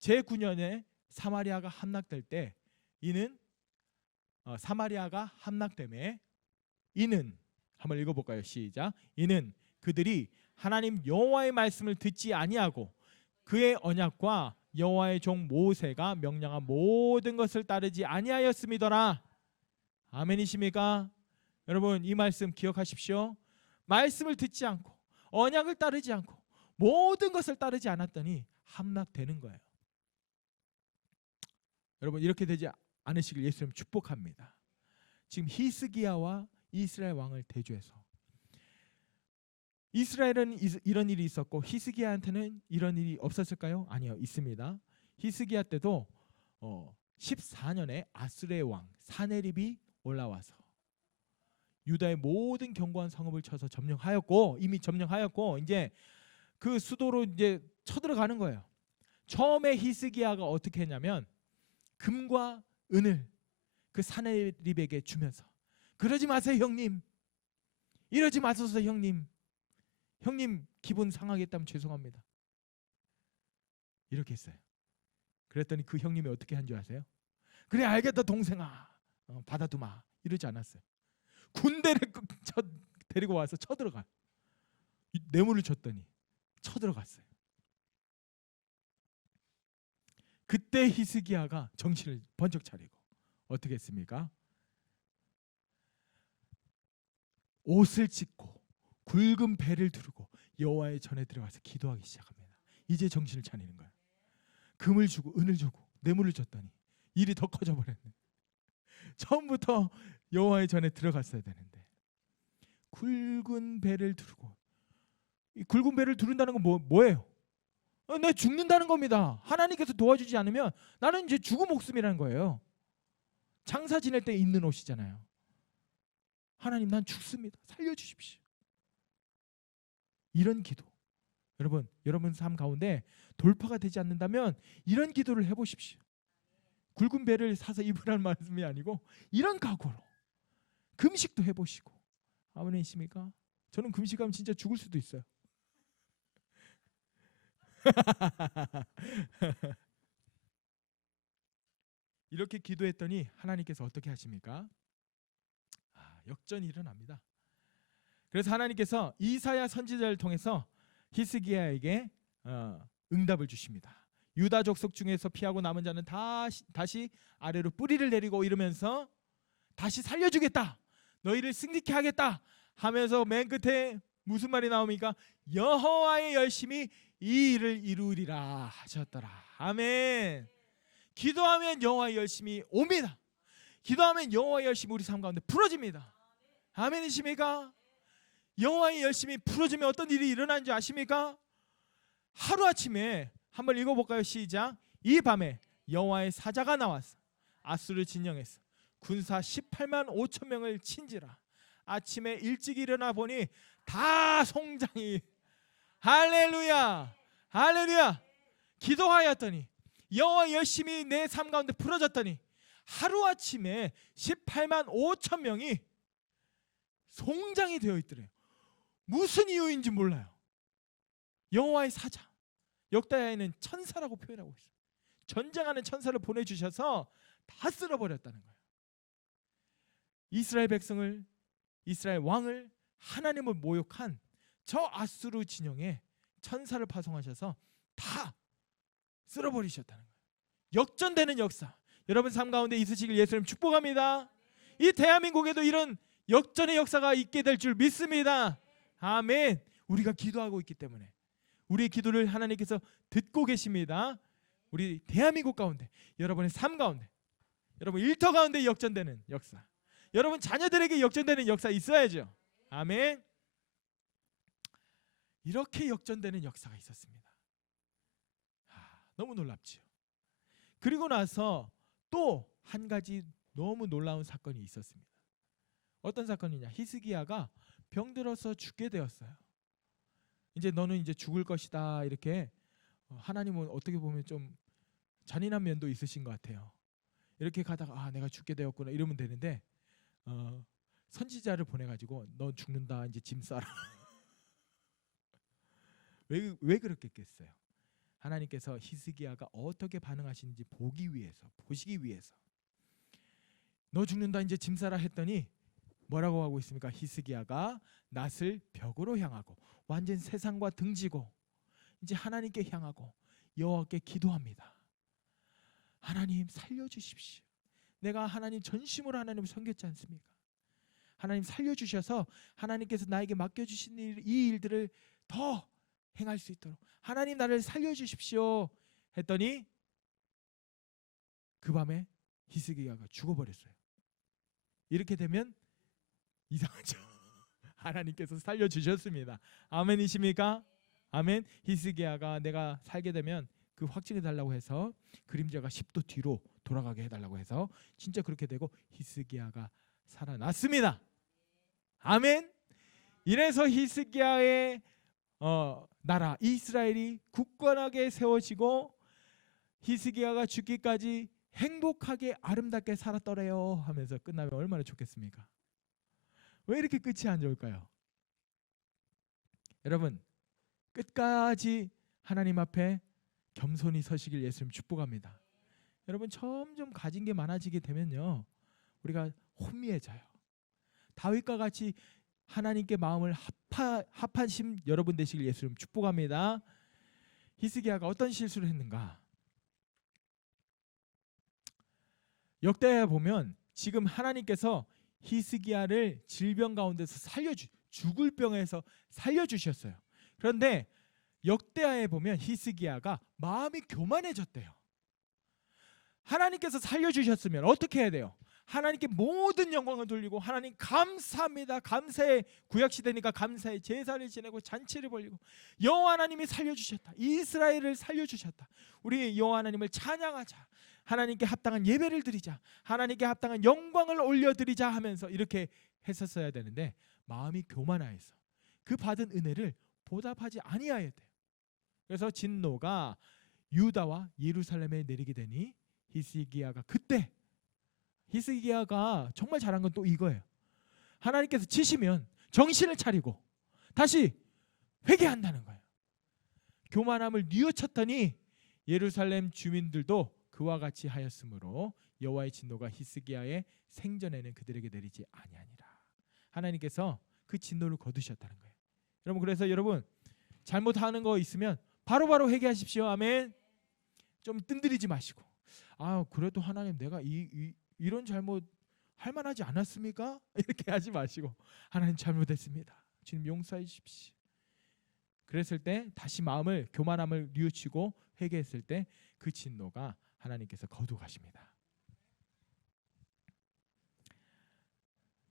제9년에 사마리아가 함락될 때 이는 사마리아가 함락됨에 이는 한번 읽어볼까요? 시작. 이는 그들이 하나님 여호와의 말씀을 듣지 아니하고 그의 언약과 여호와의 종 모세가 명령한 모든 것을 따르지 아니하였음이더라. 아멘이십니까? 여러분 이 말씀 기억하십시오. 말씀을 듣지 않고 언약을 따르지 않고 모든 것을 따르지 않았더니 함락되는 거예요. 여러분 이렇게 되지 않으시길 예수님 축복합니다. 지금 히스기야와 이스라엘 왕을 대조해서 이스라엘은 이런 일이 있었고 히스기야한테는 이런 일이 없었을까요? 아니요, 있습니다. 히스기야 때도 14년에 아수르의 왕 사네립이 올라와서 유다의 모든 견고한 성읍을 쳐서 점령하였고, 이미 점령하였고 이제 그 수도로 이제 쳐들어가는 거예요. 처음에 히스기야가 어떻게 했냐면 금과 은을 그 사네립에게 주면서, 그러지 마세요 형님, 이러지 마소서 형님, 형님 기분 상하겠다면 죄송합니다, 이렇게 했어요. 그랬더니 그 형님이 어떻게 한 줄 아세요? 그래 알겠다 동생아, 받아두마, 이러지 않았어요. 군대를 데리고 와서 쳐들어가, 뇌물을 줬더니 쳐들어갔어요. 그때 히스기야가 정신을 번쩍 차리고 어떻게 했습니까? 옷을 찢고 굵은 배를 두르고 여호와의 전에 들어가서 기도하기 시작합니다. 이제 정신을 차리는 거예요. 금을 주고 은을 주고 뇌물을 줬더니 일이 더 커져 버렸네. 처음부터 여호와의 전에 들어갔어야 되는데 굵은 배를 두르고, 이 굵은 배를 두른다는 건 뭐예요? 내 죽는다는 겁니다. 하나님께서 도와주지 않으면 나는 이제 죽은 목숨이라는 거예요. 장사 지낼 때 입는 옷이잖아요. 하나님 난 죽습니다, 살려주십시오. 이런 기도, 여러분 삶 가운데 돌파가 되지 않는다면 이런 기도를 해보십시오. 굵은 배를 사서 입으라는 말씀이 아니고 이런 각오로 금식도 해보시고. 아멘이십니까? 저는 금식하면 진짜 죽을 수도 있어요. 이렇게 기도했더니 하나님께서 어떻게 하십니까? 역전이 일어납니다. 그래서 하나님께서 이사야 선지자를 통해서 히스기야에게 응답을 주십니다. 유다 족속 중에서 피하고 남은 자는 다시 아래로 뿌리를 내리고 이러면서 다시 살려주겠다, 너희를 승리케 하겠다 하면서 맨 끝에 무슨 말이 나옵니까? 여호와의 열심히 이 일을 이루리라 하셨더라. 아멘. 기도하면 여호와의 열심히 옵니다. 기도하면 여호와의 열심히 우리 삶 가운데 풀어집니다. 아멘이십니까? 여호와의 열심히 풀어지면 어떤 일이 일어나는지 아십니까? 하루아침에 한번 읽어볼까요? 시작. 이 밤에 여호와의 사자가 나와서 아수르를 진영했어 군사 18만 5천 명을 친지라. 아침에 일찍 일어나 보니 다 송장이, 할렐루야 할렐루야, 기도하였더니 여호와 열심히 내 삶 가운데 풀어졌더니 하루아침에 18만 5천 명이 송장이 되어 있더래요. 무슨 이유인지 몰라요. 여호와의 사자, 역다야에는 천사라고 표현하고 있어요. 전쟁하는 천사를 보내주셔서 다 쓸어버렸다는 거예요. 이스라엘 백성을, 이스라엘 왕을, 하나님을 모욕한 저 아수르 진영에 천사를 파송하셔서 다 쓸어버리셨다는 거예요. 역전되는 역사, 여러분 삶 가운데 있으시길 예수님 축복합니다. 이 대한민국에도 이런 역전의 역사가 있게 될 줄 믿습니다. 아멘. 우리가 기도하고 있기 때문에 우리의 기도를 하나님께서 듣고 계십니다. 우리 대한민국 가운데, 여러분의 삶 가운데, 여러분 일터 가운데 역전되는 역사, 여러분 자녀들에게 역전되는 역사 있어야죠. 아멘. 이렇게 역전되는 역사가 있었습니다. 너무 놀랍지요. 그리고 나서 또 한 가지 너무 놀라운 사건이 있었습니다. 어떤 사건이냐? 히스기야가 병들어서 죽게 되었어요. 이제 너는 이제 죽을 것이다, 이렇게 하나님은 어떻게 보면 좀 잔인한 면도 있으신 것 같아요. 이렇게 가다가 내가 죽게 되었구나 이러면 되는데 선지자를 보내가지고 너 죽는다, 이제 짐 싸라. 왜 그렇겠어요? 하나님께서 히스기야가 어떻게 반응하시는지 보시기 위해서 너 죽는다, 이제 짐 싸라 했더니 뭐라고 하고 있습니까? 히스기야가 낯을 벽으로 향하고 완전 세상과 등지고 이제 하나님께 향하고 여호와께 기도합니다. 하나님 살려주십시오. 내가 하나님 전심으로 하나님을 섬겼지 않습니까? 하나님 살려주셔서 하나님께서 나에게 맡겨주신 이 일들을 더 행할 수 있도록 하나님 나를 살려주십시오 했더니 그 밤에 히스기야가 죽어버렸어요. 이렇게 되면 이상하죠. 하나님께서 살려주셨습니다. 아멘이십니까? 아멘. 히스기야가 내가 살게 되면 그 확증해 달라고 해서 그림자가 10도 뒤로 돌아가게 해달라고 해서 진짜 그렇게 되고 히스기야가 살아났습니다. 아멘. 이래서 히스기야의 나라 이스라엘이 굳건하게 세워지고 히스기야가 죽기까지 행복하게 아름답게 살았더래요 하면서 끝나면 얼마나 좋겠습니까? 왜 이렇게 끝이 안 좋을까요? 여러분, 끝까지 하나님 앞에 겸손히 서시길 예수님 축복합니다. 여러분, 점점 가진 게 많아지게 되면요, 우리가 혼미해져요. 다윗과 같이 하나님께 마음을 합하신 여러분 되시길 예수님 축복합니다. 히스기야가 어떤 실수를 했는가? 역대하에 보면 지금 하나님께서 히스기야를 질병 가운데서 죽을 병에서 살려주셨어요. 그런데 역대하에 보면 히스기야가 마음이 교만해졌대요. 하나님께서 살려주셨으면 어떻게 해야 돼요? 하나님께 모든 영광을 돌리고 하나님 감사합니다. 감사의 구약시대니까 감사의 제사를 지내고 잔치를 벌리고 여호와 하나님이 살려주셨다. 이스라엘을 살려주셨다. 우리 여호와 하나님을 찬양하자. 하나님께 합당한 예배를 드리자. 하나님께 합당한 영광을 올려드리자 하면서 이렇게 했었어야 되는데 마음이 교만하여서 그 받은 은혜를 보답하지 아니하였대요. 그래서 진노가 유다와 예루살렘에 내리게 되니 히스기야가 그때 히스기야가 정말 잘한 건 또 이거예요. 하나님께서 치시면 정신을 차리고 다시 회개한다는 거예요. 교만함을 뉘우쳤더니 예루살렘 주민들도 그와 같이 하였으므로 여호와의 진노가 히스기야의 생전에는 그들에게 내리지 아니하니라. 하나님께서 그 진노를 거두셨다는 거예요. 여러분, 그래서 여러분 잘못하는 거 있으면 바로바로 회개하십시오. 아멘. 좀 뜸들이지 마시고 그래도 하나님 내가 이런 잘못 할 만하지 않았습니까? 이렇게 하지 마시고 하나님 잘못했습니다. 주님 용서해 주십시오. 그랬을 때 다시 마음을 교만함을 뉘우치고 회개했을 때 그 진노가 하나님께서 거두가십니다.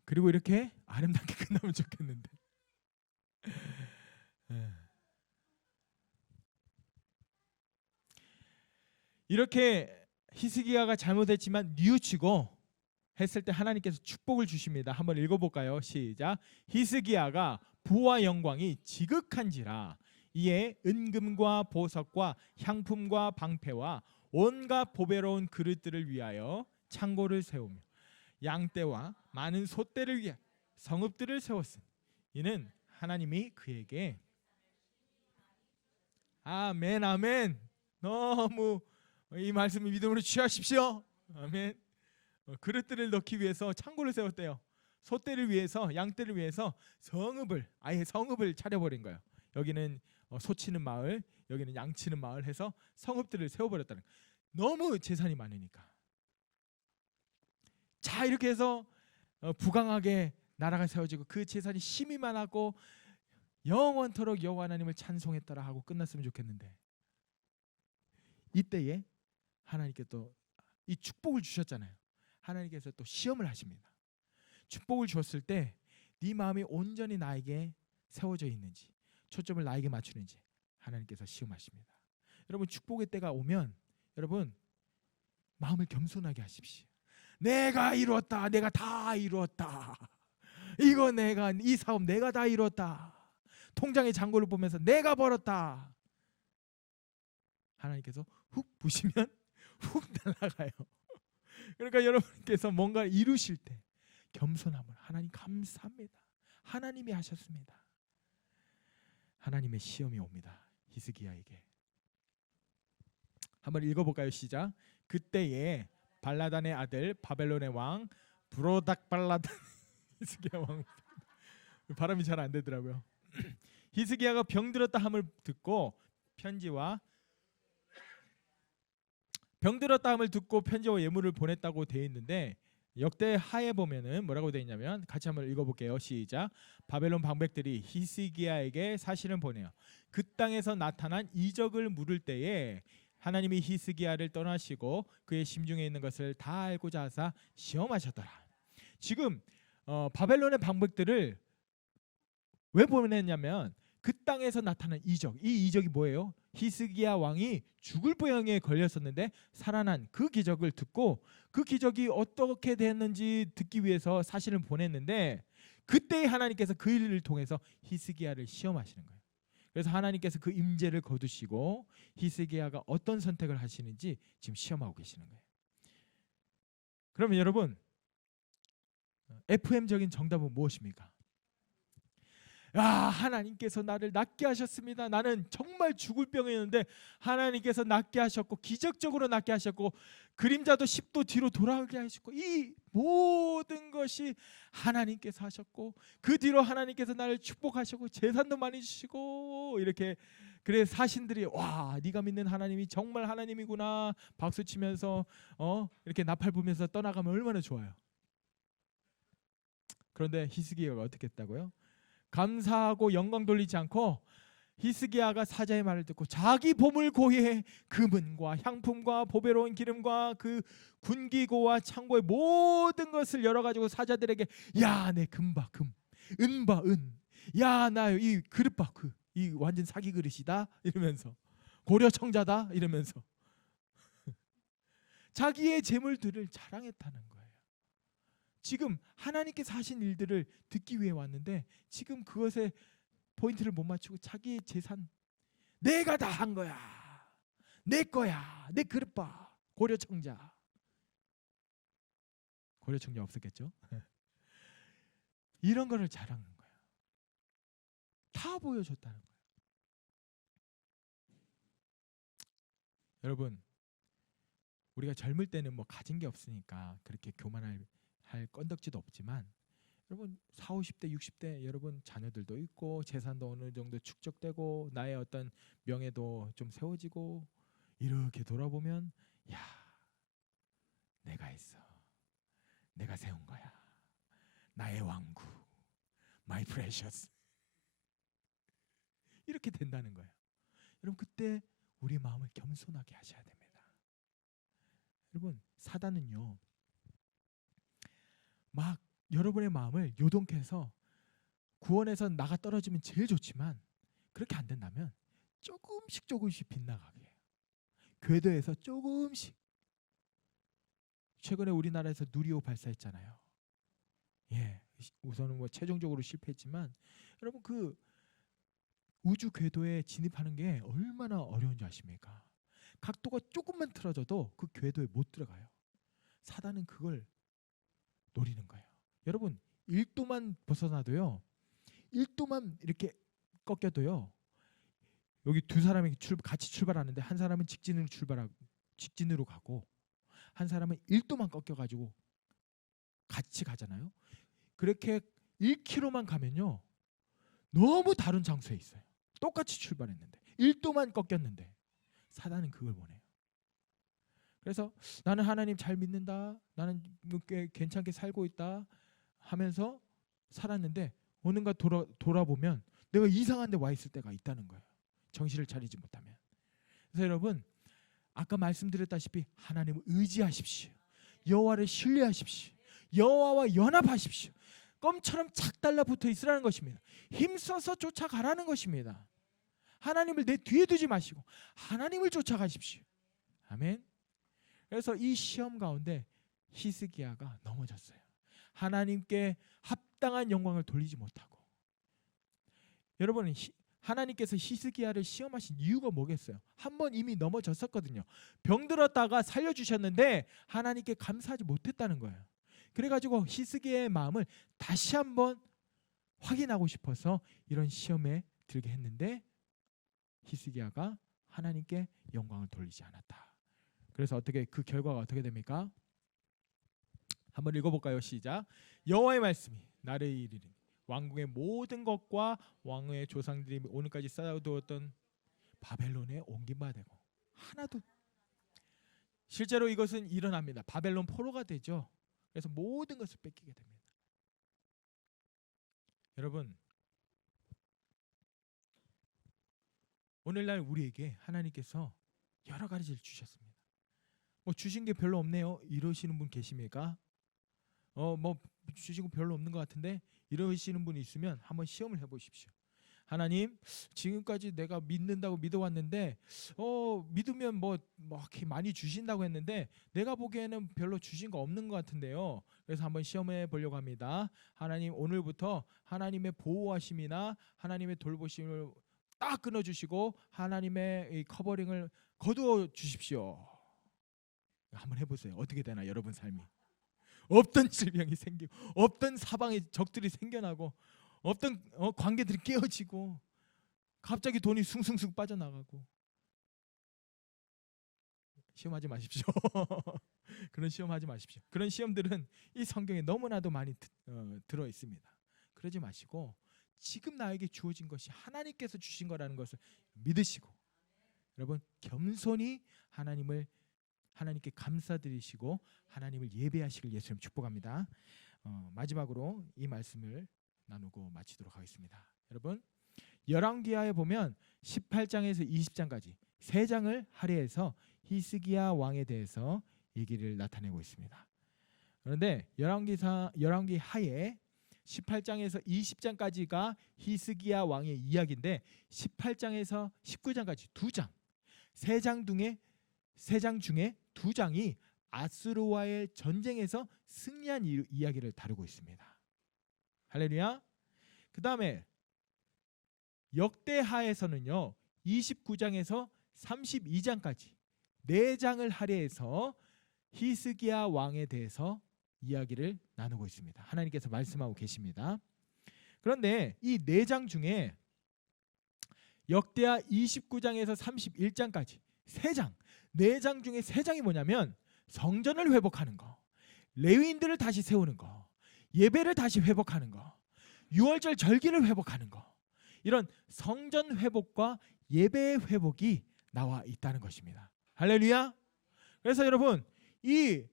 그리고 이렇게 아름답게 끝나면 좋겠는데 이렇게 히스기야가 잘못했지만 뉘우치고 했을 때 하나님께서 축복을 주십니다. 한번 읽어볼까요? 시작. 히스기야가 부와 영광이 지극한지라 이에 은금과 보석과 향품과 방패와 온갖 보배로운 그릇들을 위하여 창고를 세우며 양떼와 많은 소떼를 위하여 성읍들을 세웠으니 이는 하나님이 그에게 아멘 아멘. 너무 이 말씀을 믿음으로 취하십시오. 아멘. 그릇들을 넣기 위해서 창고를 세웠대요. 소떼를 위해서 양떼를 위해서 아예 성읍을 차려버린 거예요. 여기는 소 치는 마을, 여기는 양 치는 마을 해서 성읍들을 세워버렸다는 거예요. 너무 재산이 많으니까. 자, 이렇게 해서 부강하게 나라가 세워지고 그 재산이 힘이 많았고 영원토록 여호와 하나님을 찬송했더라 하고 끝났으면 좋겠는데 이때에 하나님께 또 이 축복을 주셨잖아요. 하나님께서 또 시험을 하십니다. 축복을 주었을 때 네 마음이 온전히 나에게 세워져 있는지 초점을 나에게 맞추는지 하나님께서 시험하십니다. 여러분, 축복의 때가 오면 여러분 마음을 겸손하게 하십시오. 내가 이루었다. 내가 다 이루었다. 이 사업 내가 다 이루었다. 통장의 잔고를 보면서 내가 벌었다. 하나님께서 훅 부시면 훅 날아가요. 그러니까 여러분께서 뭔가 이루실 때 겸손함을 하나님 감사합니다. 하나님이 하셨습니다. 하나님의 시험이 옵니다. 히스기야에게. 한번 읽어볼까요? 시작. 그때에 발라단의 아들 바벨론의 왕 브로닥발라단 히스기야 왕 발음이 잘 안 되더라고요. 히스기야가 병들었다 함을 듣고 편지와 예물을 보냈다고 되어 있는데 역대 하에 보면은 뭐라고 되어 있냐면 같이 한번 읽어볼게요. 시작. 바벨론 방백들이 히스기야에게 사신을 보내어 그 땅에서 나타난 이적을 물을 때에 하나님이 히스기야를 떠나시고 그의 심중에 있는 것을 다 알고자 하사 시험하셨더라. 지금 바벨론의 방백들을 왜 보냈냐면 그 땅에서 나타난 이적. 이 이적이 뭐예요? 히스기야 왕이 죽을 병에 걸렸었는데 살아난 그 기적을 듣고 그 기적이 어떻게 됐는지 듣기 위해서 사신을 보냈는데 그때 하나님께서 그 일을 통해서 히스기야를 시험하시는 거예요. 그래서 하나님께서 그 임재를 거두시고 히스기야가 어떤 선택을 하시는지 지금 시험하고 계시는 거예요. 그러면 여러분, FM적인 정답은 무엇입니까? 하나님께서 나를 낫게 하셨습니다. 나는 정말 죽을 병이었는데 하나님께서 낫게 하셨고 기적적으로 낫게 하셨고 그림자도 10도 뒤로 돌아가게 하셨고 이 모든 것이 하나님께서 하셨고 그 뒤로 하나님께서 나를 축복하셨고 재산도 많이 주시고 이렇게 그래 사신들이 와 네가 믿는 하나님이 정말 하나님이구나 박수치면서 이렇게 나팔 부면서 떠나가면 얼마나 좋아요. 그런데 히스기야가 어떻게 했다고요? 감사하고 영광 돌리지 않고 히스기야가 사자의 말을 듣고 자기 보물 고에 금은과 향품과 보배로운 기름과 그 군기고와 창고의 모든 것을 열어가지고 사자들에게 야 내 금봐 금, 은봐 은, 야 나 이 그릇 봐 이 완전 사기 그릇이다 이러면서 고려 청자다 이러면서 자기의 재물들을 자랑했다는 거예요. 지금 하나님께서 하신 일들을 듣기 위해 왔는데 지금 그것에 포인트를 못 맞추고 자기의 재산 내가 다 한 거야 내 거야 내 그릇 봐 고려청자 없었겠죠? 이런 거를 자랑한 거야. 다 보여줬다는 거야. 여러분 우리가 젊을 때는 뭐 가진 게 없으니까 그렇게 교만할 건덕지도 없지만 여러분 40, 50대, 60대 여러분 자녀들도 있고 재산도 어느 정도 축적되고 나의 어떤 명예도 좀 세워지고 이렇게 돌아보면 야 내가 했어. 내가 세운 거야. 나의 왕구 My precious 이렇게 된다는 거예요. 여러분 그때 우리 마음을 겸손하게 하셔야 됩니다. 여러분 사단은요 막 여러분의 마음을 요동케 해서 구원에서 나가 떨어지면 제일 좋지만 그렇게 안 된다면 조금씩 빗나가게 해요. 궤도에서 조금씩. 최근에 우리나라에서 누리호 발사했잖아요. 예, 우선은 뭐 최종적으로 실패했지만 여러분 그 우주 궤도에 진입하는 게 얼마나 어려운 줄 아십니까? 각도가 조금만 틀어져도 그 궤도에 못 들어가요. 사단은 그걸 노리는 거예요. 여러분 1도만 벗어나도요 1도만 이렇게 꺾여도요 여기 두 사람이 같이 출발하는데 한 사람은 직진으로 가고 한 사람은 1도만 꺾여가지고 같이 가잖아요. 그렇게 1km만 가면요 너무 다른 장소에 있어요. 똑같이 출발했는데 1도만 꺾였는데 사단은 그걸 원해요. 그래서 나는 하나님 잘 믿는다 나는 꽤 괜찮게 살고 있다 하면서 살았는데 어느가 돌아보면 내가 이상한 데 와 있을 때가 있다는 거예요. 정신을 차리지 못하면. 그래서 여러분 아까 말씀드렸다시피 하나님을 의지하십시오. 여호와를 신뢰하십시오. 여호와와 연합하십시오. 껌처럼 착 달라붙어 있으라는 것입니다. 힘써서 쫓아가라는 것입니다. 하나님을 내 뒤에 두지 마시고 하나님을 쫓아가십시오. 아멘. 그래서 이 시험 가운데 히스기야가 넘어졌어요. 하나님께 합당한 영광을 돌리지 못하고. 여러분 하나님께서 히스기야를 시험하신 이유가 뭐겠어요? 한번 이미 넘어졌었거든요. 병들었다가 살려주셨는데 하나님께 감사하지 못했다는 거예요. 그래가지고 히스기야의 마음을 다시 한번 확인하고 싶어서 이런 시험에 들게 했는데 히스기야가 하나님께 영광을 돌리지 않았다. 그래서 어떻게 그 결과가 어떻게 됩니까? 한번 읽어볼까요? 시작. 여호와의 말씀이 나를 이르니 왕궁의 모든 것과 왕의 조상들이 오늘까지 쌓아두었던 바벨론에 옮긴 바 되고 하나도 실제로 이것은 일어납니다. 바벨론 포로가 되죠. 그래서 모든 것을 뺏기게 됩니다. 여러분 오늘날 우리에게 하나님께서 여러 가지를 주셨습니다. 뭐 주신 게 별로 없네요 이러시는 분 계십니까? 뭐 주신 거 별로 없는 것 같은데 이러시는 분이 있으면 한번 시험을 해보십시오. 하나님, 지금까지 내가 믿는다고 믿어왔는데 믿으면 뭐 이렇게 많이 주신다고 했는데 내가 보기에는 별로 주신 거 없는 것 같은데요. 그래서 한번 시험해 보려고 합니다. 하나님, 오늘부터 하나님의 보호하심이나 하나님의 돌보심을 딱 끊어주시고 하나님의 이 커버링을 거두어 주십시오. 한번 해보세요. 어떻게 되나 여러분 삶이. 없던 질병이 생기고 없던 사방에 적들이 생겨나고 없던 관계들이 깨어지고 갑자기 돈이 숭숭숭 빠져나가고. 시험하지 마십시오. 그런 시험하지 마십시오. 그런 시험들은 이 성경에 너무나도 많이 들어 있습니다. 그러지 마시고 지금 나에게 주어진 것이 하나님께서 주신 거라는 것을 믿으시고 여러분 겸손히 하나님께 감사드리시고 하나님을 예배하시길 예수님 축복합니다. 마지막으로 이 말씀을 나누고 마치도록 하겠습니다. 여러분, 열왕기하에 보면 18장에서 20장까지 3장을 할애해서 히스기야 왕에 대해서 얘기를 나타내고 있습니다. 그런데 열왕기하에 18장에서 20장까지가 히스기야 왕의 이야기인데 18장에서 19장까지 2장, 3장 중에 2장이 아수르와의 전쟁에서 승리한 이야기를 다루고 있습니다. 할렐루야. 그 다음에 역대하에서는요 29장에서 32장까지 4장을 할애해서 히스기야 왕에 대해서 이야기를 나누고 있습니다. 하나님께서 말씀하고 계십니다. 그런데 이 4장 중에 역대하 29장에서 31장까지 3장, 4장 중에 3장이 뭐냐면 성전을 회복하는 거, 레위인들을 다시 세우는 거, 예배를 다시 회복하는 거, 유월절 절기를 회복하는 거, 이런 성전 회복과 예배 회복이 나와 있다는 것입니다. 할렐루야. 그래서 여러분 이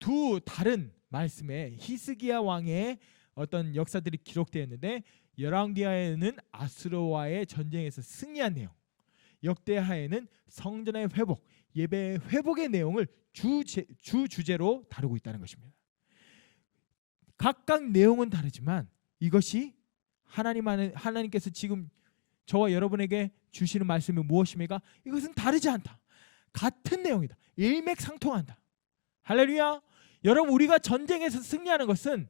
두 다른 말씀에 히스기야 왕의 어떤 역사들이 기록되어 있는데 열왕기하에는 아수르와의 전쟁에서 승리한 내용, 역대하에는 성전의 회복, 예배 회복의 내용을 주제로 다루고 있다는 것입니다. 각각 내용은 다르지만 이것이 하나님께서 지금 저와 여러분에게 주시는 말씀이 무엇입니까? 이것은 다르지 않다. 같은 내용이다. 일맥상통한다. 할렐루야. 여러분, 우리가 전쟁에서 승리하는 것은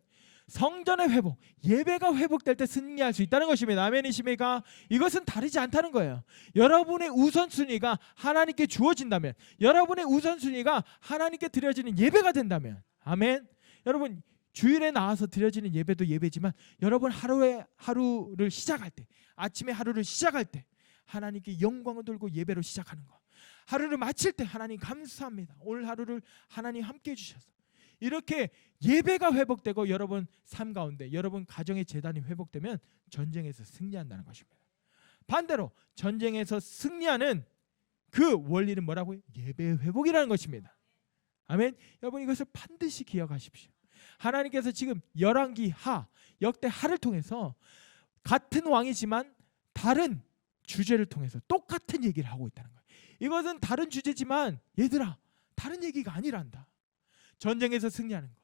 성전의 회복, 예배가 회복될 때 승리할 수 있다는 것입니다. 아멘이십니까? 이것은 다르지 않다는 거예요. 여러분의 우선순위가 하나님께 주어진다면, 여러분의 우선순위가 하나님께 드려지는 예배가 된다면, 아멘. 여러분, 주일에 나와서 드려지는 예배도 예배지만 여러분 하루를 시작할 때, 아침에 하루를 시작할 때 하나님께 영광을 돌고 예배로 시작하는 거, 하루를 마칠 때 하나님 감사합니다. 오늘 하루를 하나님 함께 해주셔서 이렇게 예배가 회복되고 여러분 삶 가운데 여러분 가정의 재단이 회복되면 전쟁에서 승리한다는 것입니다. 반대로 전쟁에서 승리하는 그 원리는 뭐라고요? 예배 회복이라는 것입니다. 아멘. 여러분 이것을 반드시 기억하십시오. 하나님께서 지금 열왕기하, 역대하를 통해서 같은 왕이지만 다른 주제를 통해서 똑같은 얘기를 하고 있다는 거예요. 이것은 다른 주제지만 얘들아 다른 얘기가 아니란다. 전쟁에서 승리하는 거,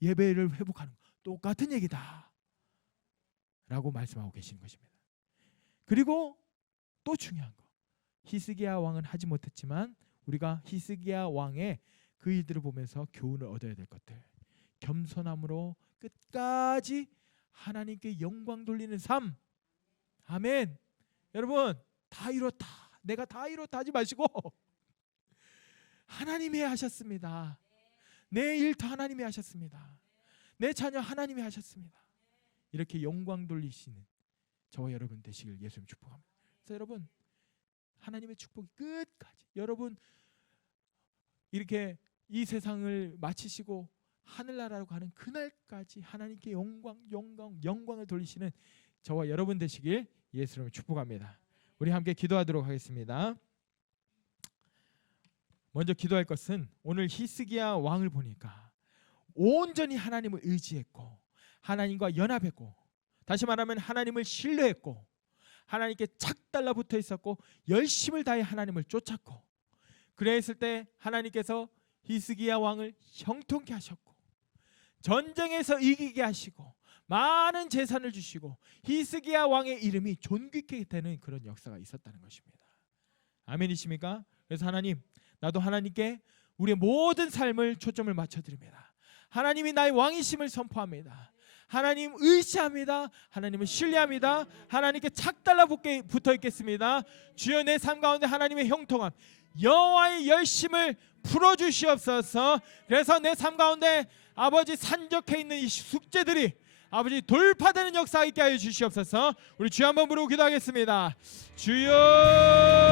예배를 회복하는 거 똑같은 얘기다 라고 말씀하고 계시는 것입니다. 그리고 또 중요한 거, 히스기야 왕은 하지 못했지만 우리가 히스기야 왕의 그 일들을 보면서 교훈을 얻어야 될 것들, 겸손함으로 끝까지 하나님께 영광 돌리는 삶. 아멘. 여러분 다 이렇다, 내가 다 이렇다 하지 마시고 하나님이 하셨습니다. 내 일도 하나님이 하셨습니다. 내 자녀 하나님이 하셨습니다. 이렇게 영광 돌리시는 저와 여러분 되시길 예수님 축복합니다. 그래서 여러분 하나님의 축복이 끝까지, 여러분 이렇게 이 세상을 마치시고 하늘나라로 가는 그날까지 하나님께 영광을 돌리시는 저와 여러분 되시길 예수님을 축복합니다. 우리 함께 기도하도록 하겠습니다. 먼저 기도할 것은 오늘 히스기야 왕을 보니까 온전히 하나님을 의지했고 하나님과 연합했고, 다시 말하면 하나님을 신뢰했고 하나님께 착 달라붙어 있었고 열심을 다해 하나님을 쫓았고, 그랬을 때 하나님께서 히스기야 왕을 형통케 하셨고 전쟁에서 이기게 하시고 많은 재산을 주시고 히스기야 왕의 이름이 존귀케 되는 그런 역사가 있었다는 것입니다. 아멘이십니까? 그래서 하나님, 나도 하나님께 우리의 모든 삶을 초점을 맞춰드립니다. 하나님이 나의 왕이심을 선포합니다. 하나님 의지합니다. 하나님을 신뢰합니다. 하나님께 착달라 붙어 있겠습니다. 주여, 내 삶 가운데 하나님의 형통함, 여호와의 열심을 풀어주시옵소서. 그래서 내 삶 가운데 아버지 산적해 있는 이 숙제들이 아버지 돌파되는 역사가 있게 하여 주시옵소서. 우리 주여 한번 부르고 기도하겠습니다. 주여